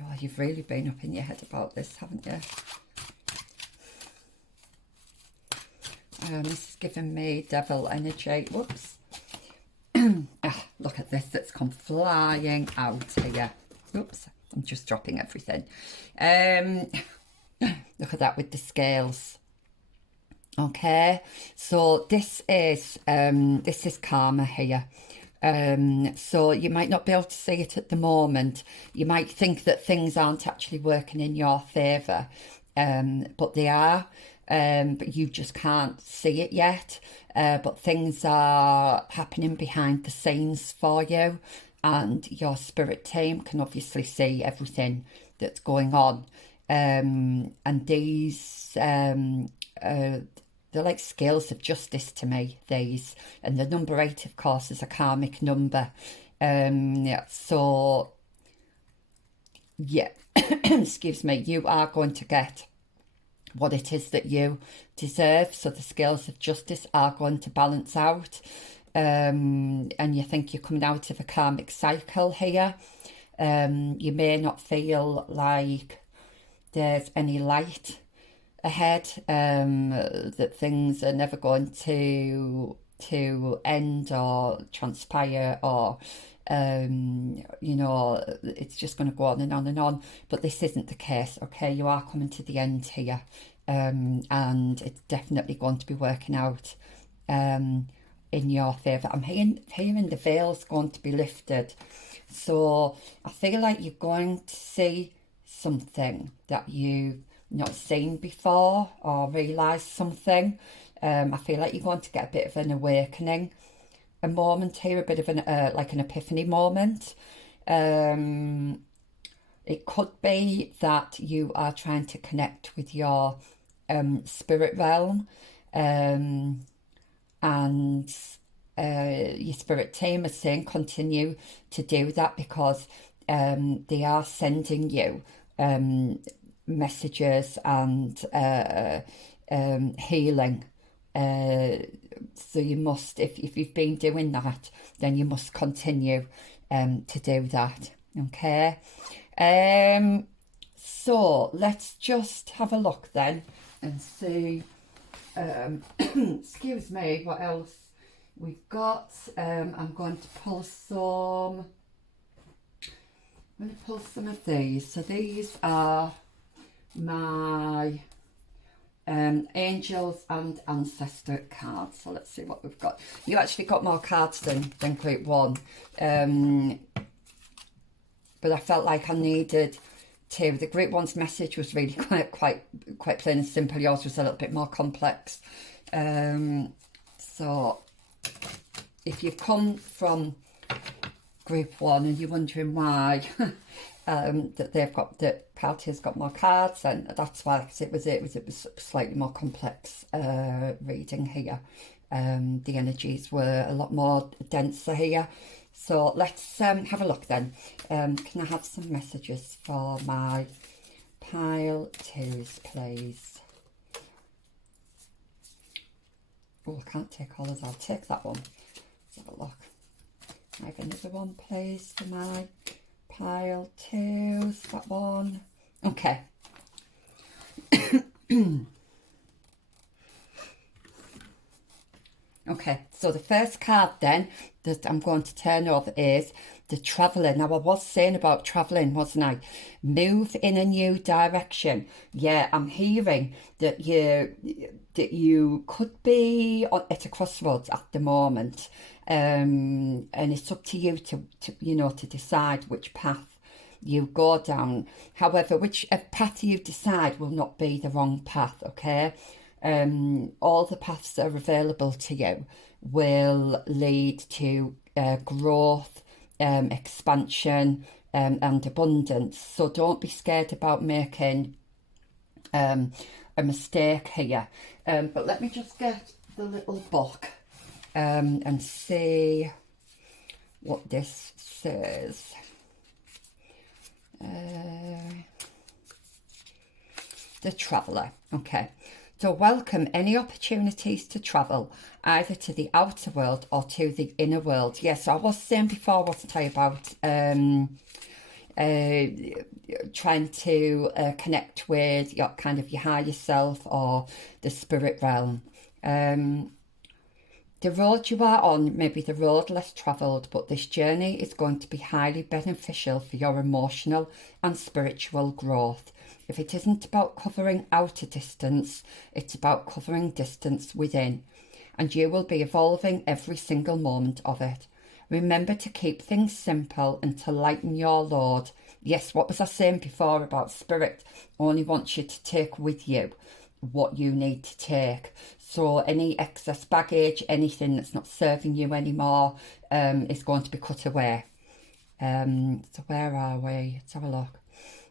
Oh, you've really been up in your head about this, haven't you? This is giving me devil energy. Whoops. Look at this, that's come flying out here. Oops, I'm just dropping everything. Look at that with the scales. Okay, so this is karma here. So you might not be able to see it at the moment. You might think that things aren't actually working in your favour, but they are. But you just can't see it yet. But things are happening behind the scenes for you, and your spirit team can obviously see everything that's going on. And these they're like scales of justice to me, these. And the number 8, of course, is a karmic number. So, yeah, excuse me, you are going to get what it is that you deserve. So the scales of justice are going to balance out. And you think you're coming out of a karmic cycle here. You may not feel like there's any light ahead, that things are never going to end or transpire, or you know, it's just going to go on and on and on. But this isn't the case. Okay, you are coming to the end here, and it's definitely going to be working out in your favour. I'm hearing the veil's going to be lifted, so I feel like you're going to see something that you've not seen before, or realise something. I feel like you're going to get a bit of an awakening, a moment here, a bit of an like an epiphany moment. It could be that you are trying to connect with your spirit realm, and your spirit team is saying continue to do that, because they are sending you messages and healing. So you must, if you've been doing that, then you must continue to do that. Okay. So let's just have a look then and see, excuse me, what else we've got. I'm going to pull some, of these. So these are my angels and ancestor cards. So let's see what we've got. You actually got more cards than group 1, but I felt like I needed to. The group 1's message was really quite plain and simple. Yours was a little bit more complex. So if you've come from group 1 and you're wondering why that party has got more cards, and that's why, because it was slightly more complex reading here. The energies were a lot more denser here. So let's have a look then. Can I have some messages for my pile 2s, please? Oh, I can't take all of that. I'll take that one. Let's have a look. I have another one, please, for my pile 2s, that one. Okay. Okay, so the first card then that I'm going to turn over is the travelling. Now, I was saying about travelling, wasn't I? Move in a new direction. Yeah, I'm hearing that you could be at a crossroads at the moment, and it's up to you to decide which path you go down. However, which path you decide will not be the wrong path. Okay. All the paths that are available to you will lead to growth, expansion, and abundance. So don't be scared about making a mistake here. But let me just get the little book and see what this says. the traveller. Okay, so welcome any opportunities to travel, either to the outer world or to the inner world. Yes, so I was saying before, wasn't I, about trying to connect with your kind of your higher self or the spirit realm. The road you are on may be the road less travelled, but this journey is going to be highly beneficial for your emotional and spiritual growth. If it isn't about covering outer distance, it's about covering distance within, and you will be evolving every single moment of it. Remember to keep things simple and to lighten your load. Yes, what was I saying before about spirit only wants you to take with you what you need to take. So any excess baggage, anything that's not serving you anymore, is going to be cut away. So where are we? Let's have a look.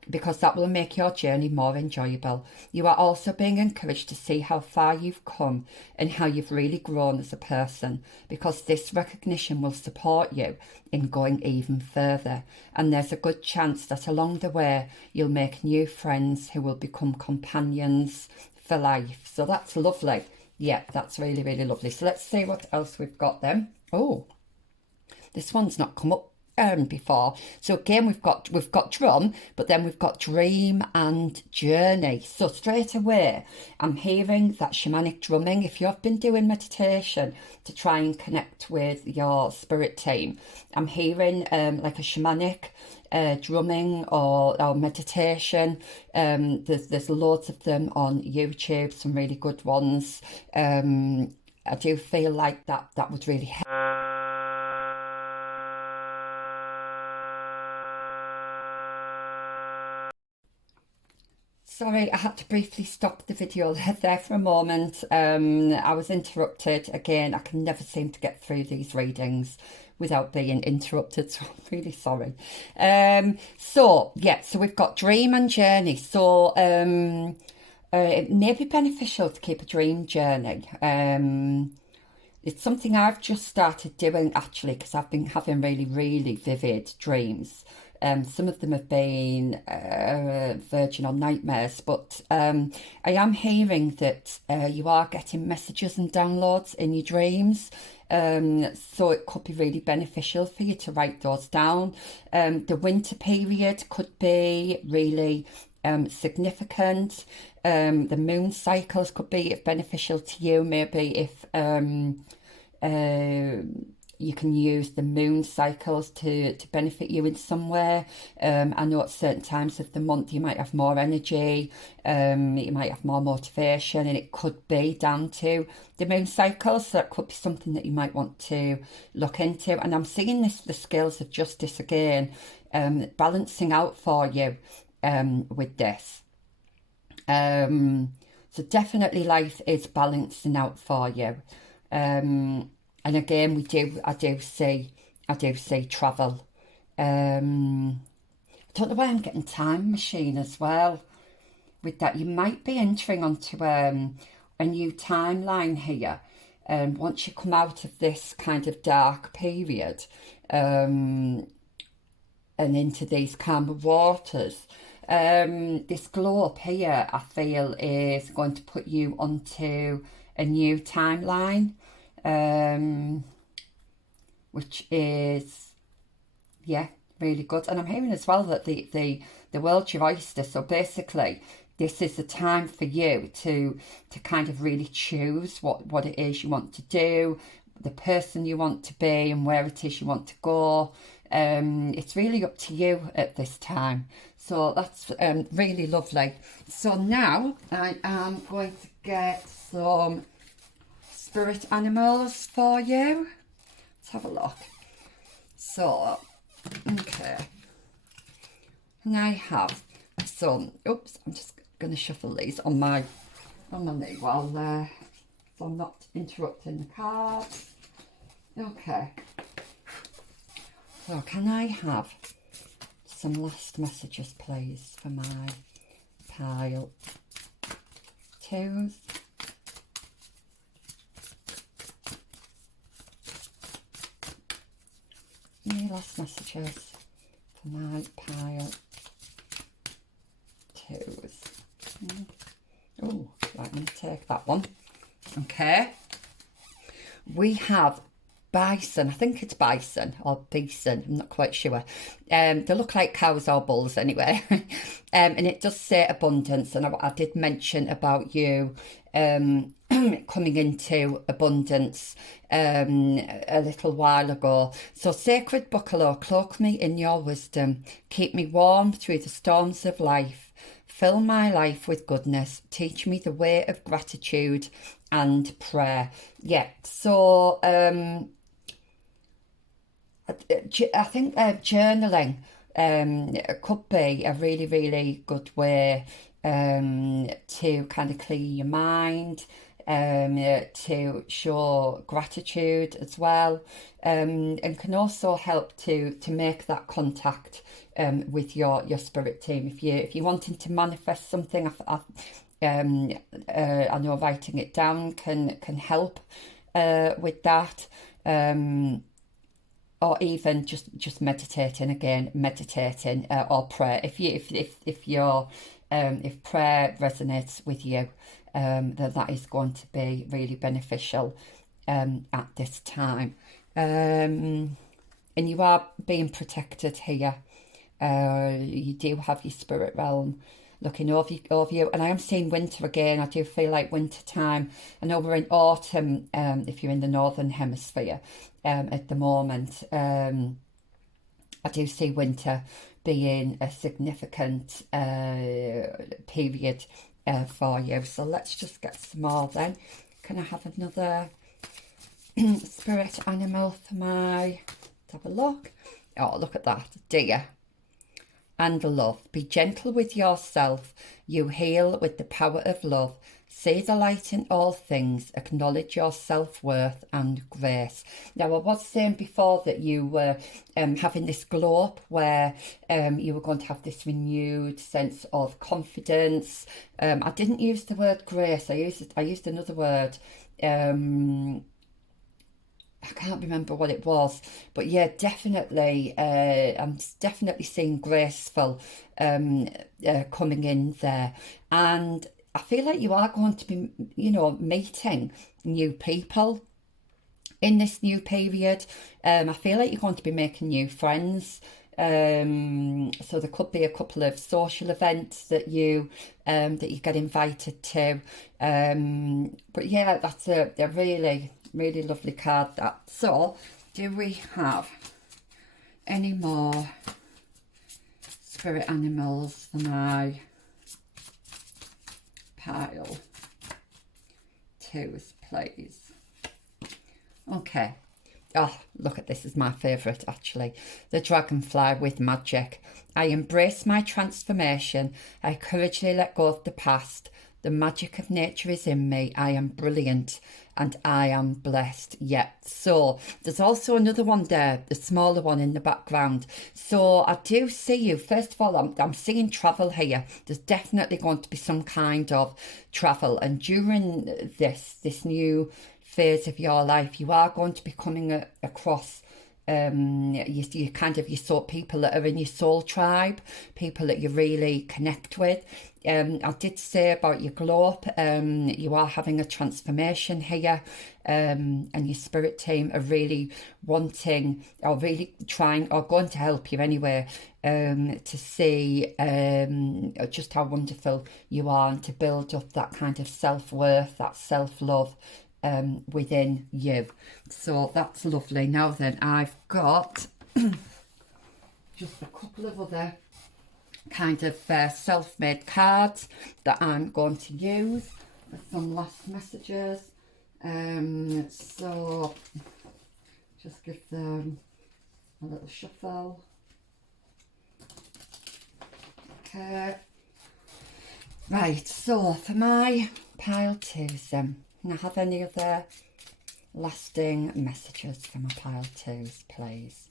Because that will make your journey more enjoyable. You are also being encouraged to see how far you've come and how you've really grown as a person, because this recognition will support you in going even further. And there's a good chance that along the way you'll make new friends who will become companions for life. So that's lovely. Yeah, that's really, really lovely. So let's see what else we've got then. Oh, this one's not come up before. So again, we've got drum, but then we've got dream and journey. So straight away, I'm hearing that shamanic drumming. If you've been doing meditation to try and connect with your spirit team, I'm hearing like a shamanic drumming or meditation. There's loads of them on YouTube, some really good ones. I do feel like that would really help. Sorry, I had to briefly stop the video there for a moment. I was interrupted again. I can never seem to get through these readings without being interrupted, so I'm really sorry. So we've got dream and journey. So it may be beneficial to keep a dream journey. It's something I've just started doing actually, because I've been having really, really vivid dreams. Some of them have been verging on nightmares, but I am hearing that you are getting messages and downloads in your dreams. So it could be really beneficial for you to write those down. The winter period could be really significant. The moon cycles could be beneficial to you, maybe if you can use the moon cycles to benefit you in some way. I know at certain times of the month you might have more energy, you might have more motivation, and it could be down to the moon cycles. So that could be something that you might want to look into. And I'm seeing the scales of justice again, balancing out for you with this. So definitely life is balancing out for you. And again, I do see travel. I don't know why I'm getting time machine as well with that. You might be entering onto a new timeline here. Once you come out of this kind of dark period and into these calmer waters, this glow up here, I feel, is going to put you onto a new timeline. Which is, yeah, really good. And I'm hearing as well that the world's your oyster. So basically, this is the time for you to kind of really choose what it is you want to do, the person you want to be, and where it is you want to go. It's really up to you at this time. So that's really lovely. So now I am going to get some spirit animals for you. Let's have a look. So, okay. And I have some, oops, I'm just going to shuffle these on my knee while so I'm not interrupting the cards. Okay. So can I have some last messages, please, for my pile twos? Any last messages for my pile twos? I'm going to take that one. Okay. We have bison. I think it's bison or bison. I'm not quite sure. They look like cows or bulls anyway. And it does say abundance. And I did mention about you coming into abundance a little while ago. So sacred buffalo, cloak me in your wisdom. Keep me warm through the storms of life. Fill my life with goodness. Teach me the way of gratitude and prayer. Yeah, so I think journaling could be a really, really good way to kind of clear your mind, to show gratitude as well, and can also help to make that contact with your spirit team. If you're wanting to manifest something, I know writing it down can help with that. Or even just meditating again, or prayer. If prayer resonates with you, then that is going to be really beneficial at this time. And you are being protected here. You do have your spirit realm looking over you, and I am seeing winter again. I do feel like winter time. I know we're in autumn if you're in the northern hemisphere at the moment. I do see winter being a significant period for you. So let's just get some more then. Can I have another spirit animal for my... Let's have a look. Oh, look at that. Deer and love. Be gentle with yourself. You heal with the power of love. See the light in all things. Acknowledge your self-worth and grace. Now, I was saying before that you were having this glow up where you were going to have this renewed sense of confidence. I didn't use the word grace. I used another word. I can't remember what it was, but yeah, definitely, I'm definitely seeing graceful coming in there. And I feel like you are going to be, meeting new people in this new period. I feel like you're going to be making new friends. So there could be a couple of social events that you get invited to. But yeah, that's a really, really lovely card, that. So do we have any more spirit animals for my pile twos, please? Okay. Oh, look at this, is my favourite actually. The dragonfly with magic. I embrace my transformation. I courageously let go of the past. The magic of nature is in me. I am brilliant and I am blessed. Yeah, so there's also another one there, the smaller one in the background. So I do see you. First of all, I'm seeing travel here. There's definitely going to be some kind of travel. And during this new phase of your life, you are going to be coming across you kind of your soul, people that are in your soul tribe, people that you really connect with. I did say about your glow up, you are having a transformation here, and your spirit team are really wanting, or really trying, or going to help you anyway, to see just how wonderful you are, and to build up that kind of self-worth, that self-love within you. So that's lovely. Now then, I've got just a couple of other kind of self-made cards that I'm going to use for some last messages. So just give them a little shuffle. Okay. Right, so for my pile twos, can I have any other lasting messages for my pile twos, please?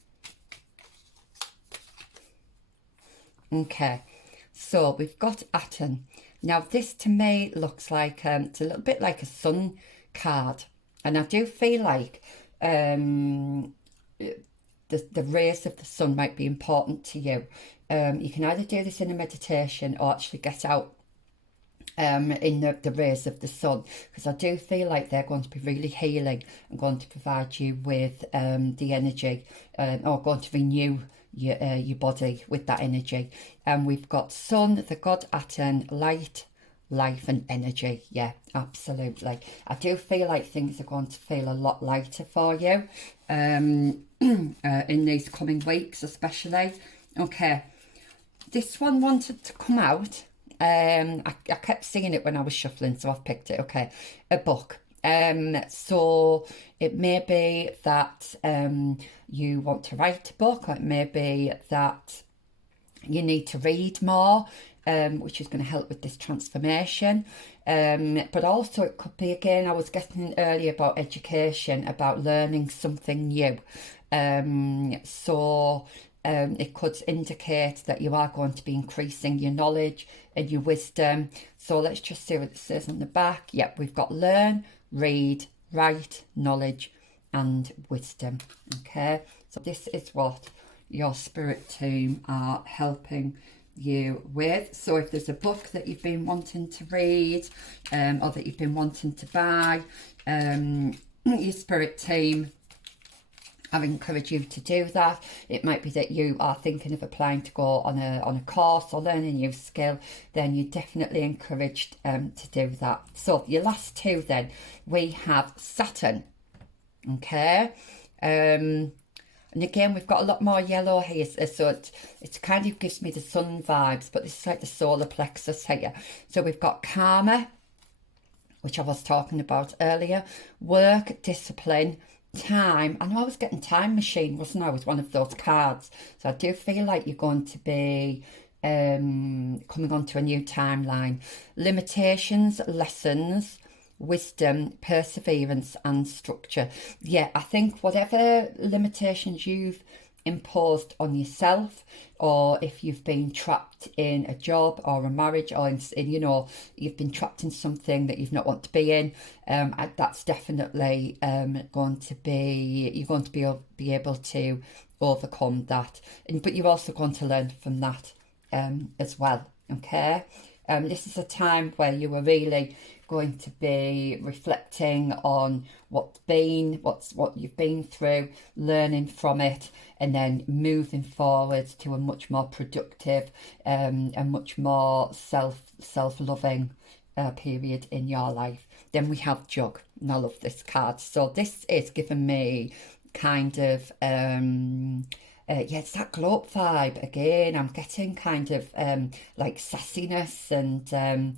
Okay, so we've got Atom. Now this to me looks like, it's a little bit like a sun card. And I do feel like the rays of the sun might be important to you. You can either do this in a meditation or actually get out in the rays of the sun, because I do feel like they're going to be really healing and going to provide you with the energy, or going to renew your body with that energy. And we've got sun, the god Aten, light, life and energy. Yeah, absolutely. I do feel like things are going to feel a lot lighter for you in these coming weeks especially. Okay, this one wanted to come out. I kept seeing it when I was shuffling, so I've picked it. Okay, a book. So it may be that you want to write a book, or it may be that you need to read more, which is going to help with this transformation. But also it could be, again, I was getting earlier about education, about learning something new. It could indicate that you are going to be increasing your knowledge and your wisdom. So let's just see what it says on the back. Yep, we've got learn, read, write, knowledge and wisdom. Okay, so this is what your spirit team are helping you with. So if there's a book that you've been wanting to read, or that you've been wanting to buy, your spirit team, I encourage you to do that. It might be that you are thinking of applying to go on a course or learn a new skill, then you're definitely encouraged to do that. So your last two then, we have Saturn. Okay, and again we've got a lot more yellow here, so it kind of gives me the sun vibes, but this is like the solar plexus here. So we've got karma, which I was talking about earlier, work, discipline, time. I know I was getting time machine, wasn't I, with one of those cards. So I do feel like you're going to be coming onto a new timeline. Limitations, lessons, wisdom, perseverance and structure. Yeah, I think whatever limitations you've imposed on yourself, or if you've been trapped in a job or a marriage, or in you know, you've been trapped in something that you've not want to be in, that's definitely going to be, you're going to be able to overcome that, but you're also going to learn from that as well. Okay, this is a time where you are really going to be reflecting on what you've been through, learning from it, and then moving forward to a much more productive and much more self-loving period in your life. Then we have Jug, and I love this card. So this is giving me kind of yeah, it's that globe vibe again. I'm getting kind of like sassiness, and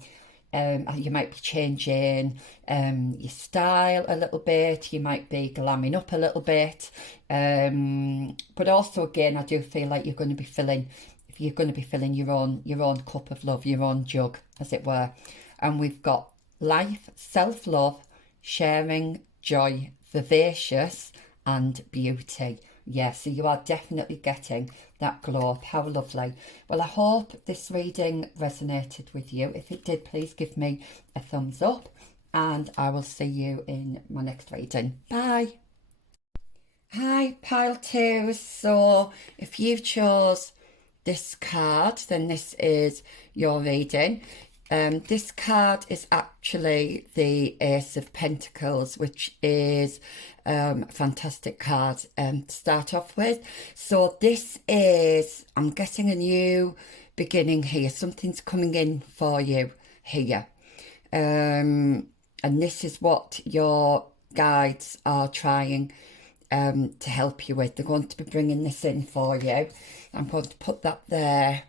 you might be changing your style a little bit. You might be glamming up a little bit, but also again, I do feel like you're going to be filling your own cup of love, your own jug, as it were. And we've got life, self-love, sharing, joy, vivacious and beauty. Yeah, so you are definitely getting that glow up. How lovely. Well, I hope this reading resonated with you. If it did, please give me a thumbs up, and I will see you in my next reading. Bye. Hi, pile two. So if you chose this card, then this is your reading. This card is actually the Ace of Pentacles, which is a fantastic card to start off with. So this is, I'm getting a new beginning here. Something's coming in for you here. And this is what your guides are trying to help you with. They're going to be bringing this in for you. I'm going to put that there.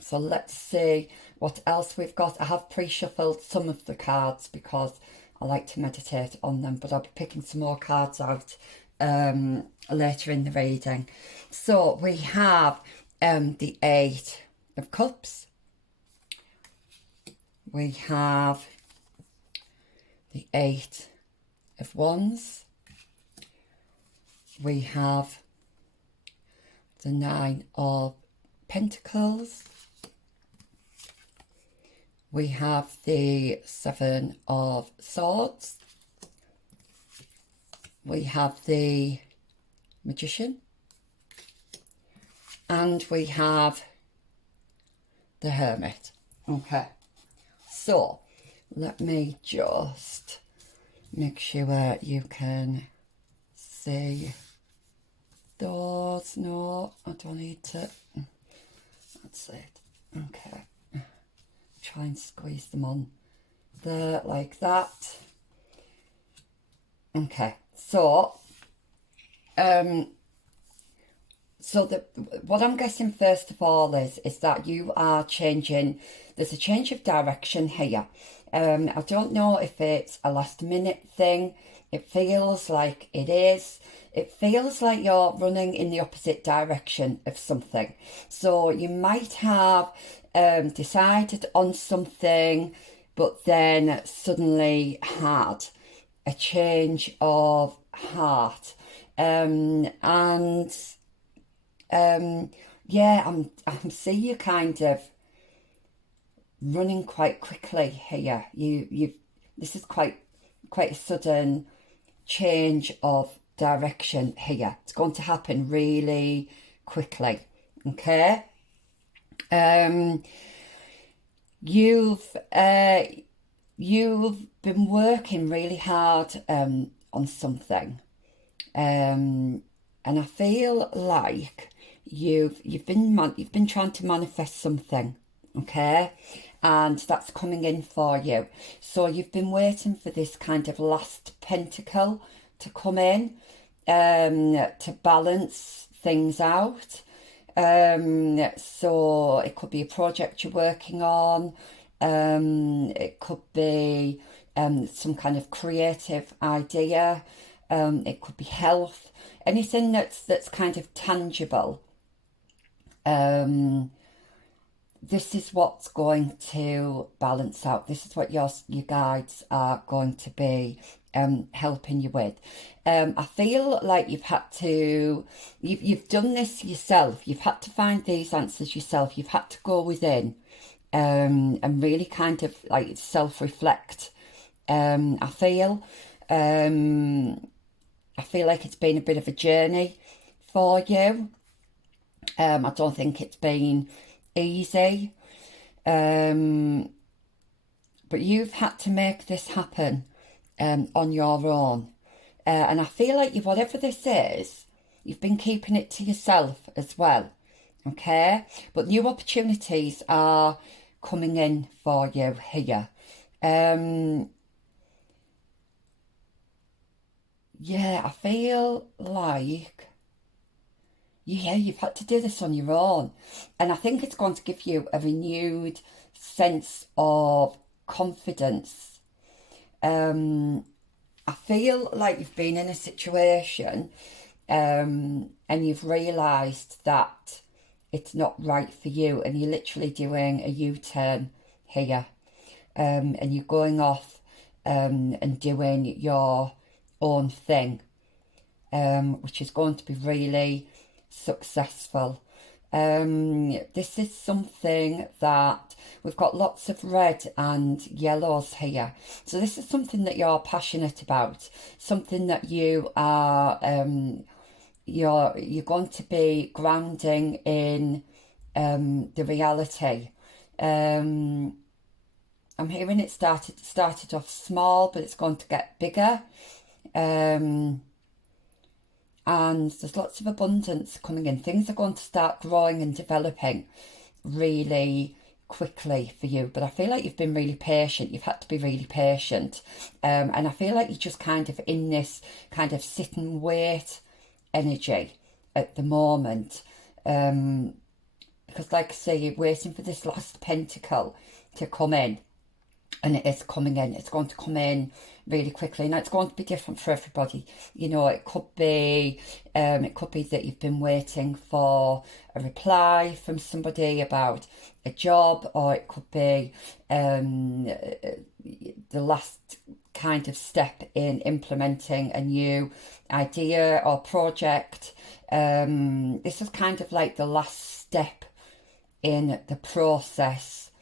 So let's see what else we've got. I have pre-shuffled some of the cards because I like to meditate on them, but I'll be picking some more cards out later in the reading. So we have the Eight of Cups. We have the Eight of Wands. We have the Nine of Pentacles. We have the Seven of Swords. We have the Magician. And we have the Hermit. Okay, So let me just make sure you can see those. No, I don't need to. That's it. Okay. Try and squeeze them on there like that. Okay. So what I'm guessing first of all is that you are changing. There's a change of direction here. I don't know if it's a last minute thing. It feels like it is. It feels like you're running in the opposite direction of something. So you might have decided on something, but then suddenly had a change of heart. Yeah, I'm seeing you kind of running quite quickly here. This is quite a sudden change of direction here. It's going to happen really quickly. Okay. You've been working really hard on something, and I feel like you've been trying to manifest something, okay, and that's coming in for you. So you've been waiting for this kind of last pentacle to come in, to balance things out. So it could be a project you're working on. It could be some kind of creative idea. It could be health, anything that's kind of tangible. This is what's going to balance out. This is what your guides are going to be helping you with. I feel like you've done this yourself. You've had to find these answers yourself. You've had to go within and really kind of like self-reflect. I feel like it's been a bit of a journey for you. I don't think it's been easy, but you've had to make this happen on your own, and I feel like whatever this is, you've been keeping it to yourself as well. Okay, but new opportunities are coming in for you here. Yeah, I feel like you've had to do this on your own. And I think it's going to give you a renewed sense of confidence. I feel like you've been in a situation and you've realised that it's not right for you, and you're literally doing a U-turn here. And you're going off and doing your own thing, which is going to be really successful. This is something that we've got lots of red and yellows here. So this is something that you're passionate about, something that you are you're going to be grounding in the reality. I'm hearing it started off small, but it's going to get bigger. And there's lots of abundance coming in. Things are going to start growing and developing really quickly for you. But I feel like you've been really patient. You've had to be really patient. And I feel like you're just kind of in this kind of sit and wait energy at the moment. Because like I say, you're waiting for this last pentacle to come in. And it is coming in. It's going to come in really quickly. Now it's going to be different for everybody. You know, it could be that you've been waiting for a reply from somebody about a job, or it could be the last kind of step in implementing a new idea or project. This is kind of like the last step in the process,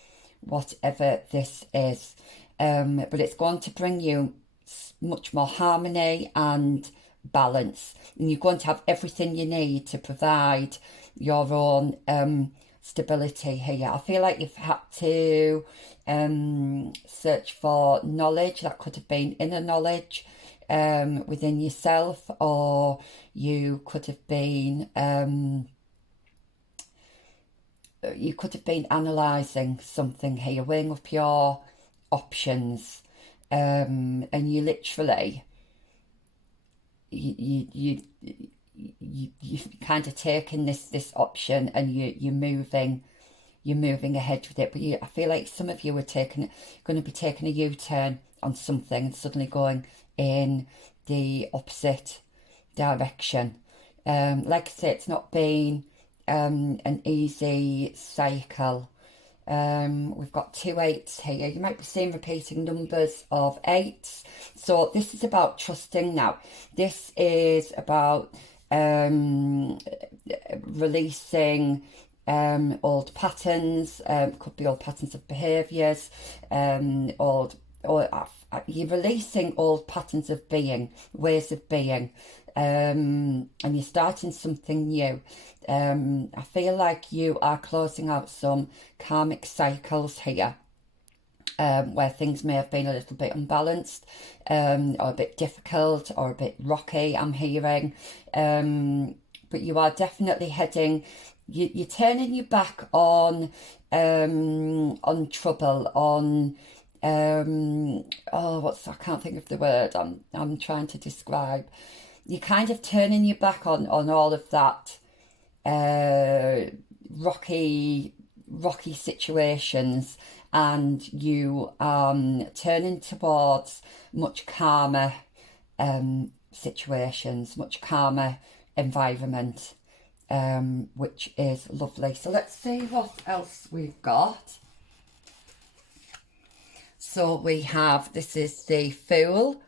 whatever this is, but it's going to bring you much more harmony and balance, and you're going to have everything you need to provide your own stability here. I feel like you've had to search for knowledge. That could have been inner knowledge within yourself, or you could have been analysing something here, weighing up your options, and you literally you kind of taking this option, and you're moving ahead with it. But I feel like some of you are going to be taking a U-turn on something and suddenly going in the opposite direction. Like I say, it's not been an easy cycle. We've got 2 8s here. You might be seeing repeating numbers of 8s. So this is about trusting now. This is about releasing old patterns. Could be old patterns of behaviours, you're releasing old patterns of being, ways of being, and you're starting something new. I feel like you are closing out some karmic cycles here, where things may have been a little bit unbalanced, or a bit difficult, or a bit rocky, I'm hearing. But you are definitely heading, you're turning your back on trouble, on I can't think of the word I'm trying to describe. You're kind of turning your back on all of that rocky situations, and you turning towards much calmer situations, much calmer environment, which is lovely. So let's see what else we've got. So we have, this is the Fool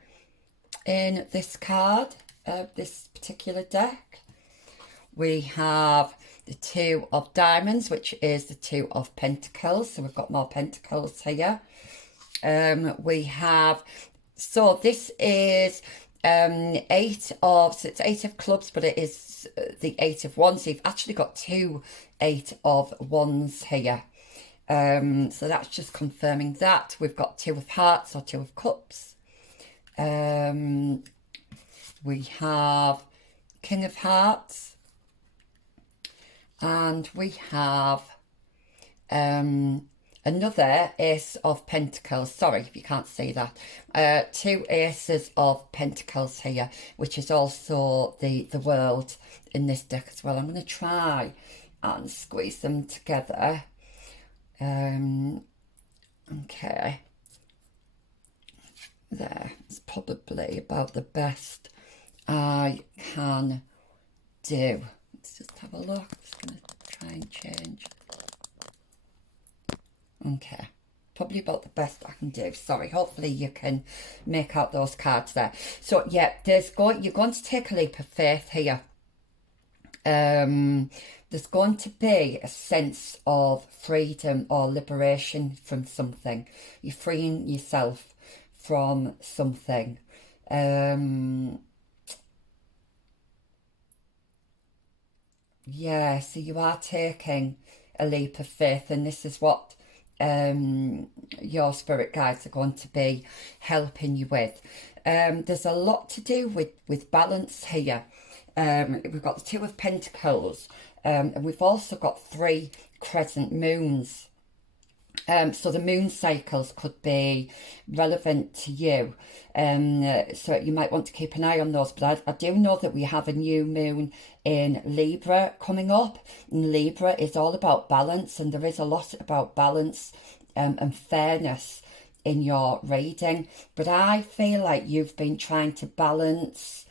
in this card, this particular deck. We have the 2 of Diamonds, which is the 2 of Pentacles. So we've got more Pentacles here. We have, so this is 8 of, so it's 8 of Clubs, but it is the 8 of Wands. So you've actually got 2 8 of Wands here. So that's just confirming that. We've got 2 of Hearts or 2 of Cups. We have King of Hearts. And we have another Ace of Pentacles. Sorry if you can't see that. 2 Aces of Pentacles here, which is also the World in this deck as well. I'm going to try and squeeze them together. Okay, there, it's probably about the best I can do. Let's just have a look. I'm just going to try and change. Okay, probably about the best I can do. Sorry, hopefully you can make out those cards there. So yeah, you're going to take a leap of faith here. There's going to be a sense of freedom or liberation from something. You're freeing yourself from something. Yeah, so you are taking a leap of faith, and this is what your spirit guides are going to be helping you with. There's a lot to do with balance here. We've got the 2 of Pentacles, and we've also got 3 crescent moons. So the moon cycles could be relevant to you. So you might want to keep an eye on those. But I do know that we have a new moon in Libra coming up. And Libra is all about balance, and there is a lot about balance and fairness in your reading. But I feel like you've been trying to balance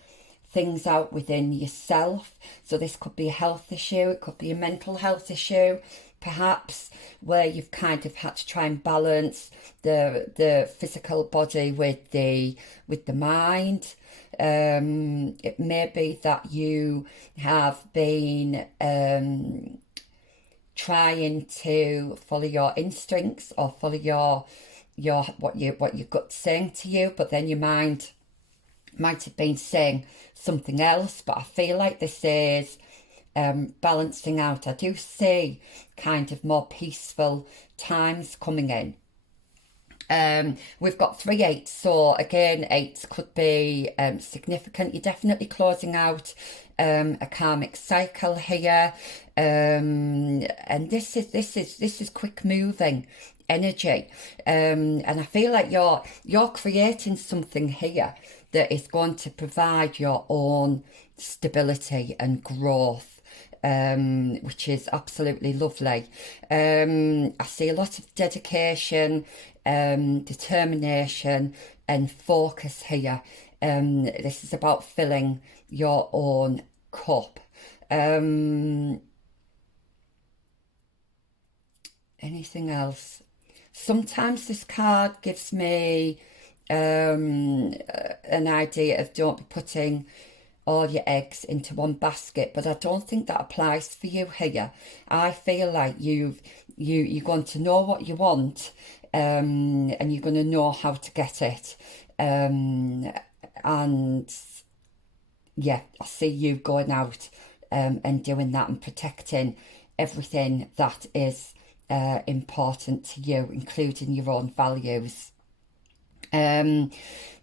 things out within yourself. So this could be a health issue, it could be a mental health issue, perhaps, where you've kind of had to try and balance the physical body with the mind. It may be that you have been trying to follow your instincts or follow what your gut's saying to you, but then your mind might have been saying something else. But I feel like this is balancing out. I do see kind of more peaceful times coming in. We've got 3 8s, so again, 8s could be significant. You're definitely closing out a karmic cycle here, and this is quick moving energy, and I feel like you're creating something here that is going to provide your own stability and growth. Which is absolutely lovely. I see a lot of dedication, determination and focus here. This is about filling your own cup. Anything else? Sometimes this card gives me an idea of don't be putting all your eggs into one basket, but I don't think that applies for you here. I feel like you're going to know what you want, and you're going to know how to get it, and yeah, I see you going out and doing that and protecting everything that is important to you, including your own values.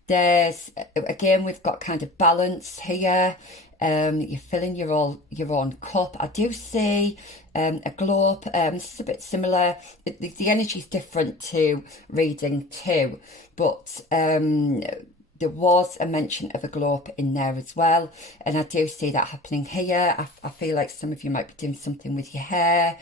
There's, again, we've got kind of balance here. You're filling your own cup. I do see a globe. This is a bit similar. The energy is different to reading 2, but there was a mention of a globe in there as well, and I do see that happening here. I feel like some of you might be doing something with your hair,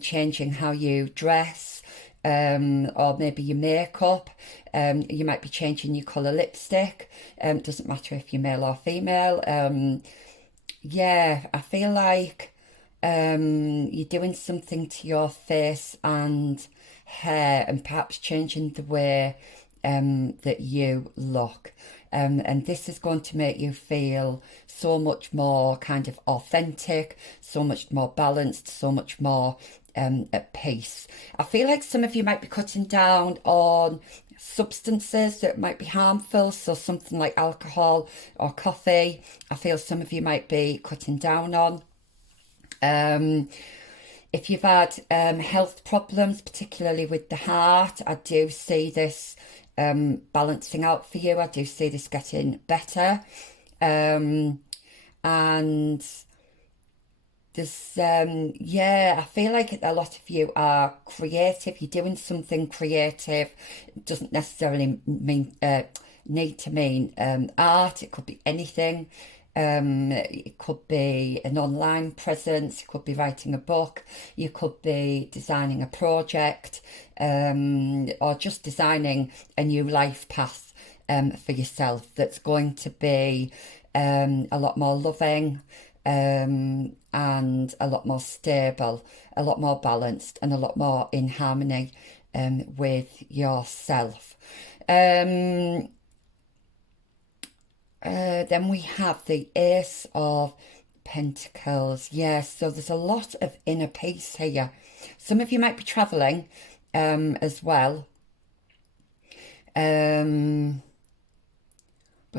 changing how you dress, or maybe your makeup. You might be changing your colour lipstick. Doesn't matter if you're male or female. Yeah, I feel like you're doing something to your face and hair, and perhaps changing the way that you look. And this is going to make you feel so much more kind of authentic, so much more balanced, so much more at peace. I feel like some of you might be cutting down on substances that might be harmful, so something like alcohol or coffee. I feel some of you might be cutting down on. If you've had health problems, particularly with the heart, I do see this balancing out for you. I do see this getting better. And there's, yeah, I feel like a lot of you are creative. You're doing something creative. It doesn't necessarily mean need to mean art. It could be anything. It could be an online presence. You could be writing a book. You could be designing a project, or just designing a new life path for yourself that's going to be a lot more loving, and a lot more stable, a lot more balanced, and a lot more in harmony with yourself. Then we have the Ace of Pentacles. Yes, so there's a lot of inner peace here. Some of you might be travelling as well. But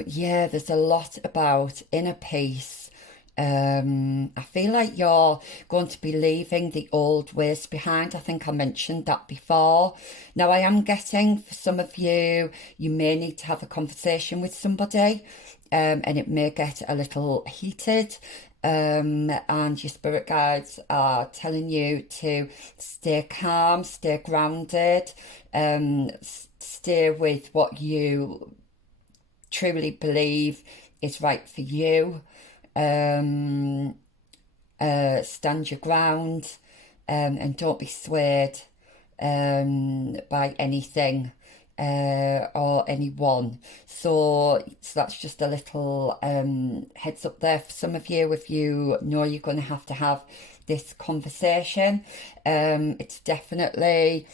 yeah, there's a lot about inner peace. I feel like you're going to be leaving the old ways behind. I think I mentioned that before. Now, I am getting, for some of you, you may need to have a conversation with somebody, and it may get a little heated. And your spirit guides are telling you to stay calm, stay grounded, stay with what you truly believe is right for you. Stand your ground, and don't be swayed by anything or anyone. So that's just a little heads up there for some of you. If you know you're going to have this conversation, it's definitely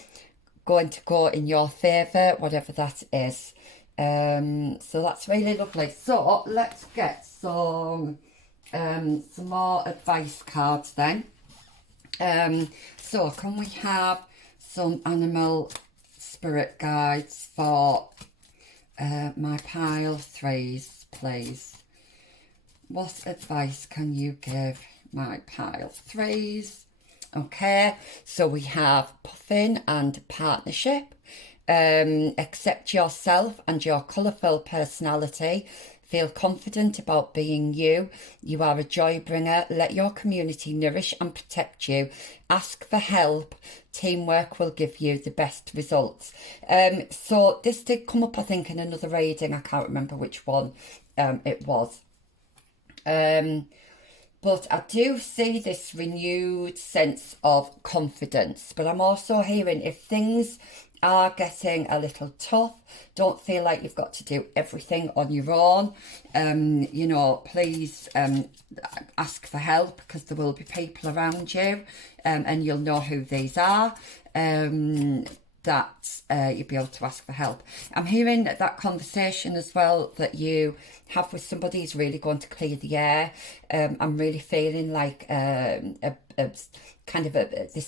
going to go in your favour, whatever that is. So that's really lovely. So let's get some more advice cards then. So can we have some animal spirit guides for my pile 3s, please? What advice can you give my pile threes. Okay, so we have puffin and partnership. Accept yourself and your colourful personality. Feel confident about being you. You are a joy bringer. Let your community nourish and protect you. Ask for help. Teamwork will give you the best results. So this did come up, I think, in another reading. I can't remember which one it was. But I do see this renewed sense of confidence. But I'm also hearing if things are getting a little tough, don't feel like you've got to do everything on your own. You know, please ask for help, because there will be people around you, and you'll know who these are. That you'll be able to ask for help. I'm hearing that conversation as well that you have with somebody is really going to clear the air. I'm really feeling like this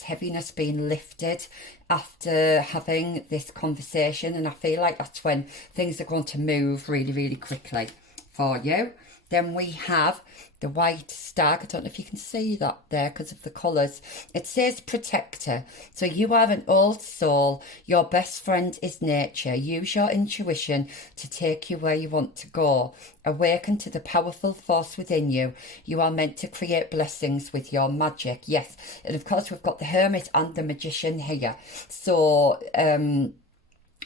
heaviness being lifted after having this conversation, and I feel like that's when things are going to move really, really quickly for you. Then we have the white stag. I don't know if you can see that there because of the colours. It says protector. So you are an old soul. Your best friend is nature. Use your intuition to take you where you want to go. Awaken to the powerful force within you. You are meant to create blessings with your magic. Yes. And of course, we've got the hermit and the magician here. So,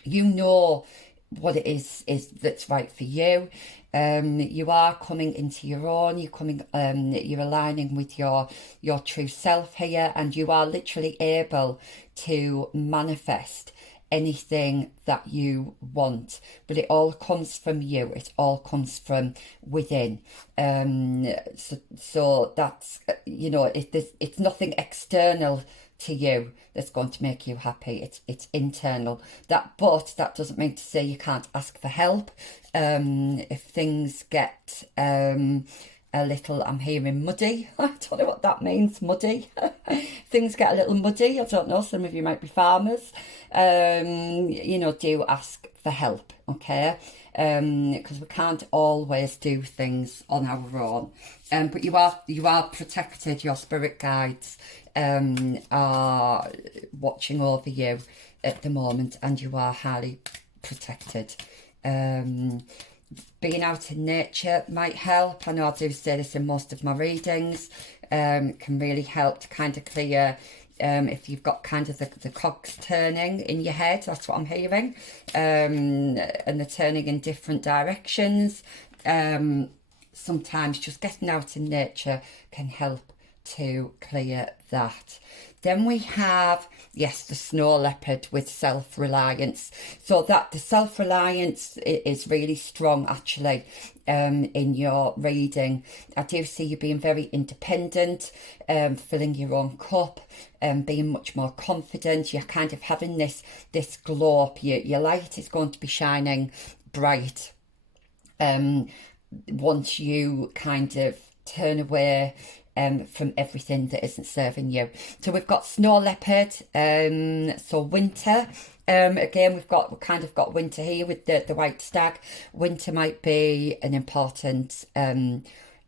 you know what it is that's right for you. You are coming into your own. You're aligning with your true self here, and you are literally able to manifest anything that you want. But it all comes from you. It all comes from within. So that's it's nothing external to you that's going to make you happy. It's internal. But that doesn't mean to say you can't ask for help. If things get a little, I'm hearing muddy. I don't know what that means, muddy. Things get a little muddy. I don't know. Some of you might be farmers. Do ask for help, okay? Because we can't always do things on our own. But you are protected. Your spirit guides are watching over you at the moment, and you are highly protected. Being out in nature might help. I know I do say this in most of my readings. Can really help to kind of clear if you've got kind of the cogs turning in your head. That's what I'm hearing. And they're turning in different directions. Sometimes just getting out in nature can help to clear that. Then we have, yes, the snow leopard with self-reliance. So that the self-reliance is really strong, actually, in your reading. I do see you being very independent, filling your own cup, being much more confident. You're kind of having this glow up. Your light is going to be shining bright once you kind of turn away from everything that isn't serving you. So we've got snow leopard, so winter. Again, we've kind of got winter here with the white stag. Winter might be an important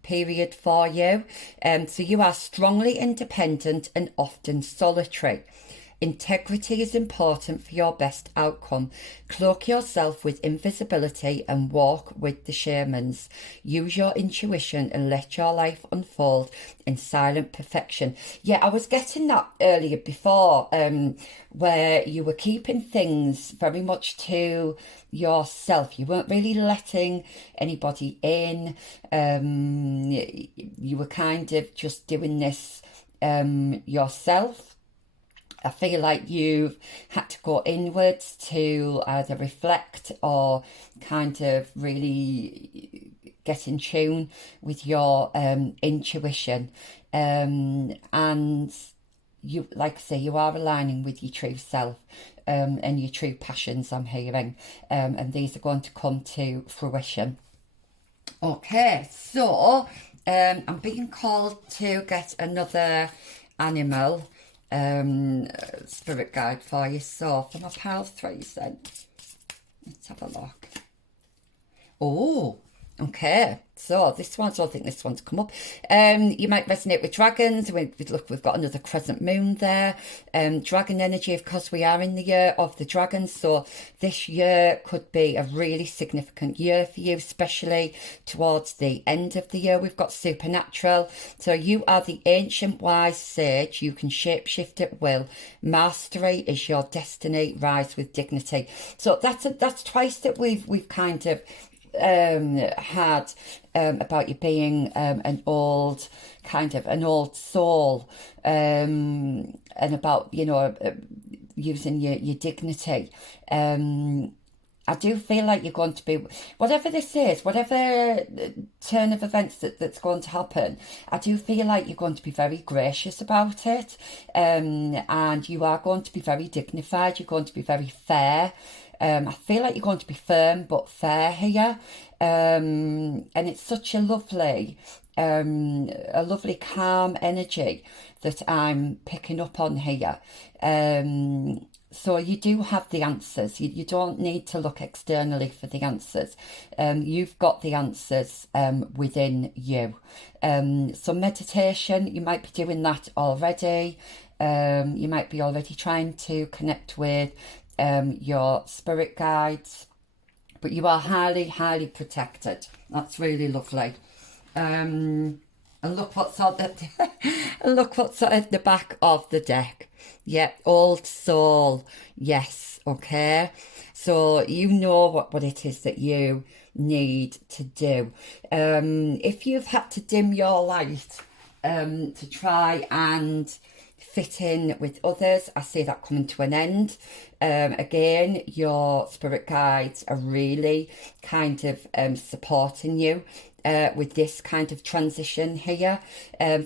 period for you. So you are strongly independent and often solitary. Integrity is important for your best outcome. Cloak yourself with invisibility and walk with the shamans. Use your intuition and let your life unfold in silent perfection. Yeah, I was getting that earlier before, where you were keeping things very much to yourself. You weren't really letting anybody in. You were kind of just doing this yourself. I feel like you've had to go inwards to either reflect or kind of really get in tune with your intuition. And you, like I say, you are aligning with your true self and your true passions, I'm hearing. And these are going to come to fruition. Okay, so I'm being called to get another animal spirit guide for you. So for my pile threes then, let's have a look. Oh, Okay, so this one, so I think this one's come up. You might resonate with dragons. Look, we've got another crescent moon there. Dragon energy, of course, we are in the year of the dragon. So this year could be a really significant year for you, especially towards the end of the year. We've got supernatural. So you are the ancient wise sage. You can shapeshift at will. Mastery is your destiny. Rise with dignity. So that's twice that we've kind of had about you being an old soul, and about using your dignity. I do feel like you're going to be, whatever this is, whatever turn of events that's going to happen, I do feel like you're going to be very gracious about it, and you are going to be very dignified. You're going to be very fair. I feel like you're going to be firm but fair here, and it's such a lovely calm energy that I'm picking up on here. So you do have the answers. You don't need to look externally for the answers. You've got the answers within you. So meditation, you might be doing that already. You might be already trying to connect with your spirit guides, but you are highly, highly protected. That's really lovely. And look what's on the look what's at the back of the deck. Yeah, old soul. Yes, okay. So you know what it is that you need to do. If you've had to dim your light to try and fit in with others, I see that coming to an end. Again, your spirit guides are really kind of supporting you with this kind of transition here,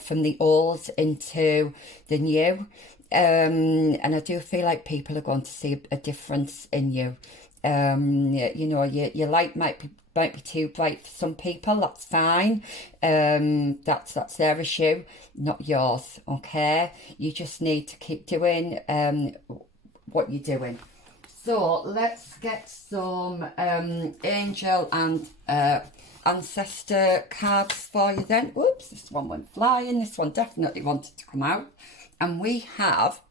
from the old into the new. And I do feel like people are going to see a difference in you. Your light might be too bright for some people. That's fine. That's their issue, not yours. Okay, you just need to keep doing what you're doing. So let's get some angel and ancestor cards for you then. Whoops, this one went flying. This one definitely wanted to come out. And we have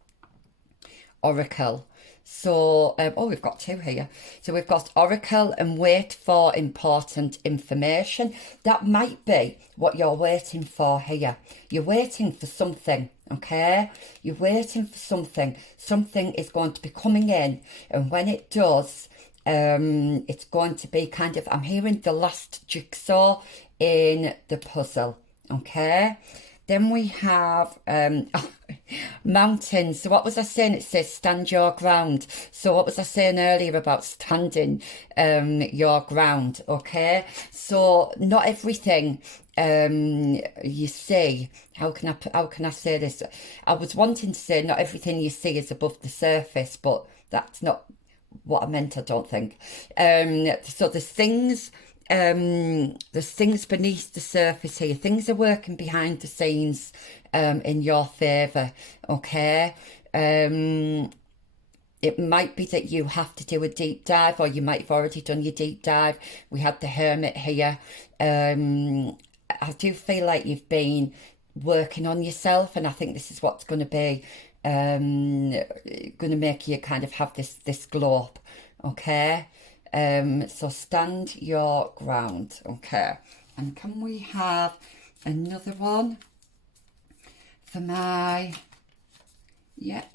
Oracle. So, we've got two here. So we've got Oracle and wait for important information. That might be what you're waiting for here. You're waiting for something, okay? You're waiting for something. Something is going to be coming in. And when it does, it's going to be kind of, I'm hearing the last jigsaw in the puzzle, okay? Then we have mountains. So what was I saying? It says stand your ground. So what was I saying earlier about standing your ground? Okay. So not everything you see. How can I say this? I was wanting to say not everything you see is above the surface, but that's not what I meant, I don't think. So there's things beneath the surface here. Things are working behind the scenes in your favour, okay? It might be that you have to do a deep dive, or you might have already done your deep dive. We had the Hermit here. I do feel like you've been working on yourself, and I think this is what's going to be going to make you kind of have this glow up, okay? So stand your ground, okay? And can we have another one for my, yep.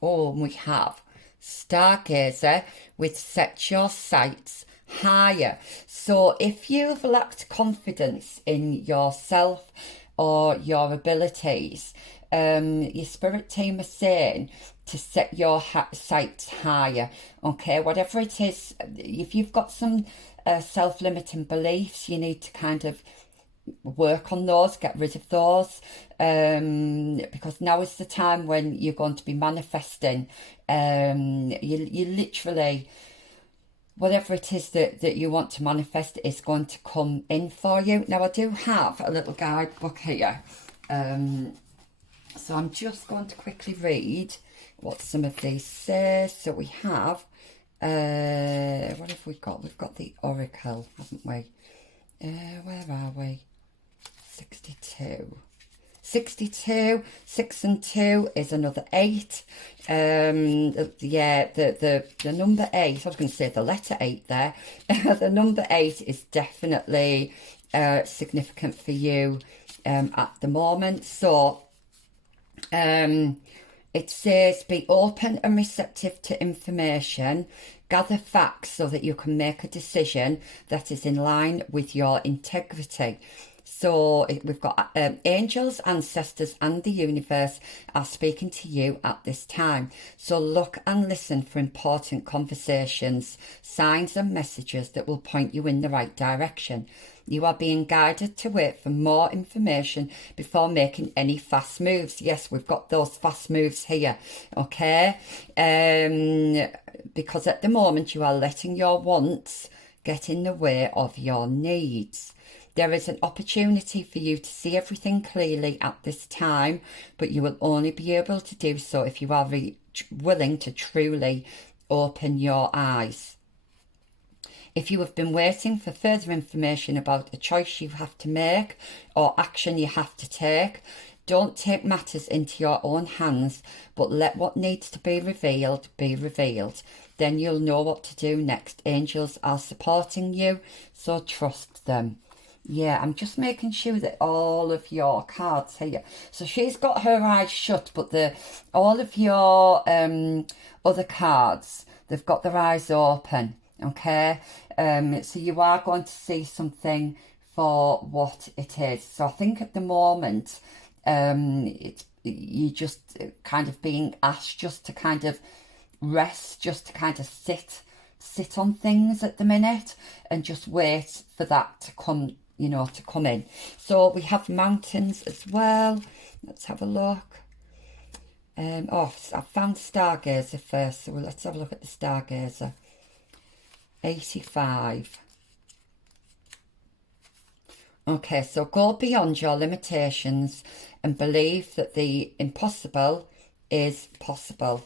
Oh, and we have Stargazer with set your sights higher. So if you've lacked confidence in yourself or your abilities, your spirit team are saying to set your sights higher, okay? Whatever it is, if you've got some self-limiting beliefs, you need to kind of work on those, get rid of those, because now is the time when you're going to be manifesting. You literally, whatever it is that you want to manifest is going to come in for you. Now I do have a little guidebook here, so I'm just going to quickly read what some of these say. So we have What have we got? We've got the Oracle, haven't we? Where are we? 62. 62, 6 and 2 is another 8. Yeah, the number 8, I was going to say the letter 8 there. The number 8 is definitely significant for you at the moment. So it says be open and receptive to information. Gather facts so that you can make a decision that is in line with your integrity. So we've got angels, ancestors and the universe are speaking to you at this time. So look and listen for important conversations, signs and messages that will point you in the right direction. You are being guided to wait for more information before making any fast moves. Yes, we've got those fast moves here, okay? Because at the moment you are letting your wants get in the way of your needs. There is an opportunity for you to see everything clearly at this time, but you will only be able to do so if you are willing to truly open your eyes. If you have been waiting for further information about a choice you have to make or action you have to take, don't take matters into your own hands, but let what needs to be revealed be revealed. Then you'll know what to do next. Angels are supporting you, so trust them. Yeah, I'm just making sure that all of your cards here. So she's got her eyes shut, but all of your other cards, they've got their eyes open. Okay, so you are going to see something for what it is. So I think at the moment, you just kind of being asked just to kind of rest, just to kind of sit on things at the minute, and just wait for that to come. To come in. So we have mountains as well. Let's have a look. I found Stargazer first, so let's have a look at the Stargazer. 85. Okay, so go beyond your limitations and believe that the impossible is possible.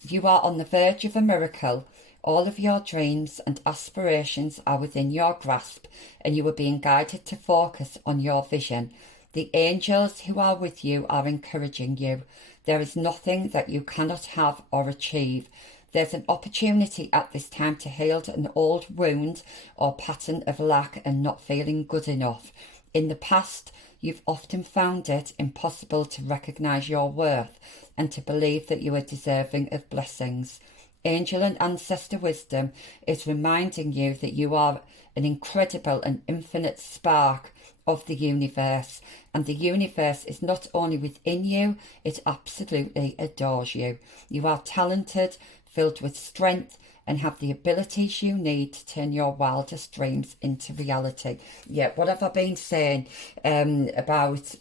You are on the verge of a miracle. All of your dreams and aspirations are within your grasp, and you are being guided to focus on your vision. The angels who are with you are encouraging you. There is nothing that you cannot have or achieve. There's an opportunity at this time to heal an old wound or pattern of lack and not feeling good enough. In the past, you've often found it impossible to recognise your worth and to believe that you are deserving of blessings. Angel and ancestor wisdom is reminding you that you are an incredible and infinite spark of the universe, and the universe is not only within you, it absolutely adores you. You are talented, filled with strength, and have the abilities you need to turn your wildest dreams into reality. Yeah, what have I been saying about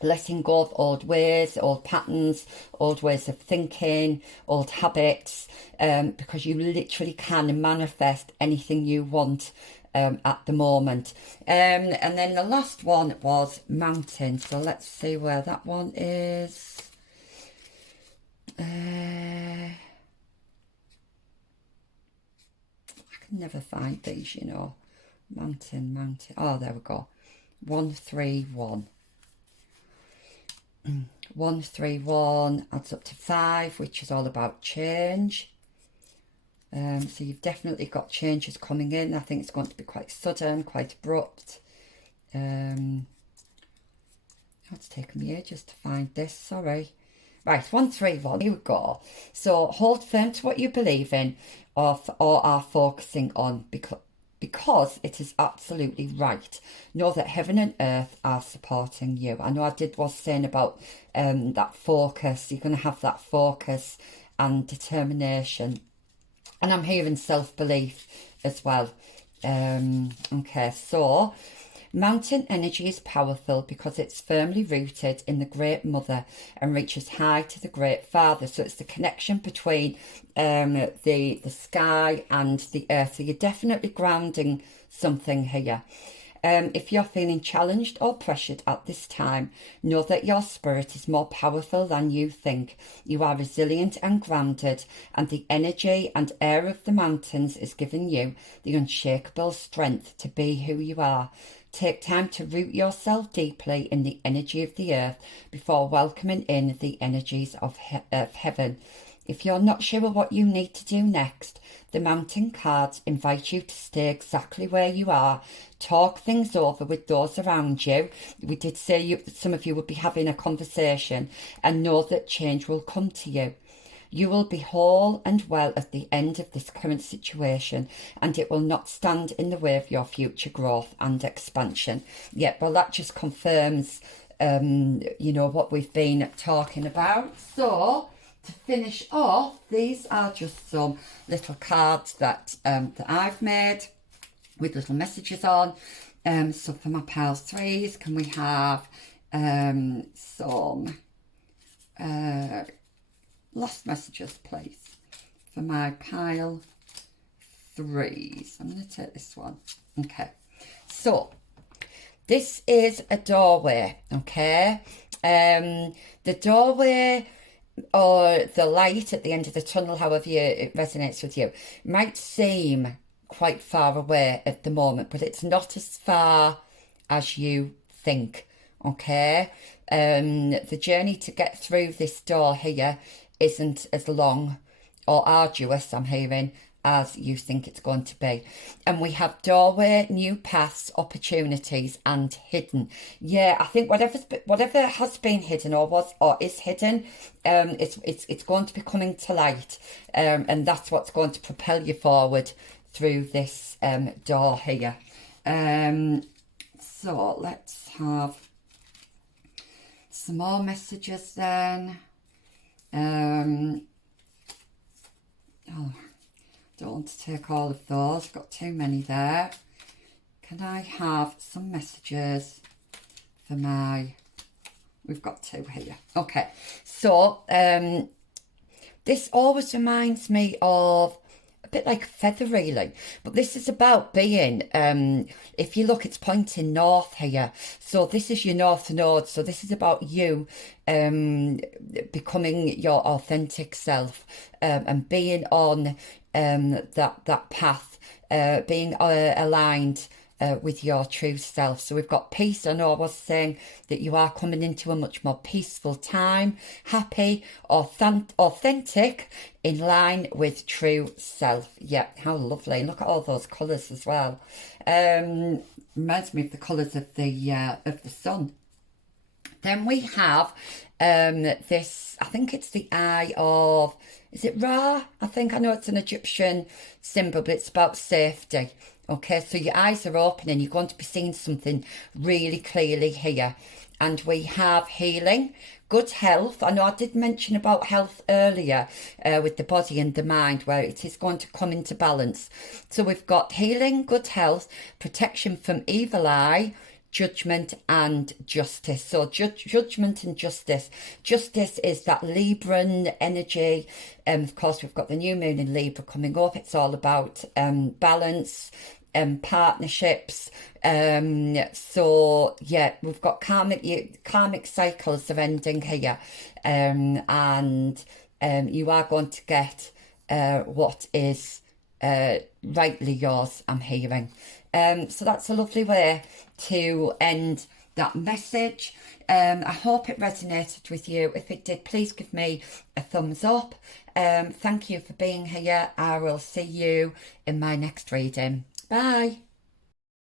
letting go of old ways, old patterns, old ways of thinking, old habits, because you literally can manifest anything you want at the moment. And then the last one was mountain. So let's see where that one is. I can never find these, Mountain. Oh, there we go. 131. 131 adds up to 5, which is all about change. So you've definitely got changes coming in. I think it's going to be quite sudden, quite abrupt. It's taken me ages to find this, sorry. Right, 131, here we go. So hold firm to what you believe in or are focusing on, because it is absolutely right. Know that heaven and earth are supporting you. I know was saying about that focus. You're going to have that focus and determination. And I'm hearing self-belief as well. Okay, so mountain energy is powerful because it's firmly rooted in the Great Mother and reaches high to the Great Father. So it's the connection between the sky and the earth. So you're definitely grounding something here. If you're feeling challenged or pressured at this time, know that your spirit is more powerful than you think. You are resilient and grounded, and the energy and air of the mountains is giving you the unshakable strength to be who you are. Take time to root yourself deeply in the energy of the earth before welcoming in the energies of heaven. If you're not sure what you need to do next, the mountain cards invite you to stay exactly where you are. Talk things over with those around you. We did say some of you would be having a conversation, and know that change will come to you. You will be whole and well at the end of this current situation, and it will not stand in the way of your future growth and expansion. Yeah, well, that just confirms, what we've been talking about. So, to finish off, these are just some little cards that I've made with little messages on. So for my pile threes, can we have some lost messages, please, for my pile threes? I'm going to take this one. Okay, so this is a doorway, okay? The doorway, or the light at the end of the tunnel, however it resonates with you, might seem quite far away at the moment, but it's not as far as you think, okay? The journey to get through this door here isn't as long or arduous, I'm hearing, as you think it's going to be. And we have doorway, new paths, opportunities, and hidden. Yeah, I think whatever has been hidden or is hidden, it's going to be coming to light, and that's what's going to propel you forward through this door here. So let's have some more messages then. Don't want to take all of those, got too many there. Can I have some messages for we've got two here. Okay, so this always reminds me of a bit like feather, really, but this is about being, if you look, it's pointing north here, so this is your north node, so this is about you becoming your authentic self, and being on that path, being aligned with your true self. So we've got peace. I know I was saying that you are coming into a much more peaceful time, happy, authentic, in line with true self. Yeah, how lovely. Look at all those colours as well. Reminds me of the colours of the sun. Then we have this, I think it's the eye of, is it Ra? I know it's an Egyptian symbol, but it's about safety. Okay, so your eyes are opening, you're going to be seeing something really clearly here. And we have healing, good health. I know I did mention about health earlier with the body and the mind, where it is going to come into balance. So we've got healing, good health, protection from evil eye, judgment and justice. So judgment and justice. Justice is that Libran energy. Of course, we've got the new moon in Libra coming up. It's all about balance, partnerships. So yeah, we've got karmic cycles are ending here, and you are going to get what is rightly yours, I'm hearing. So that's a lovely way to end that message. I hope it resonated with you. If it did, please give me a thumbs up. Thank you for being here. I will see you in my next reading. Bye.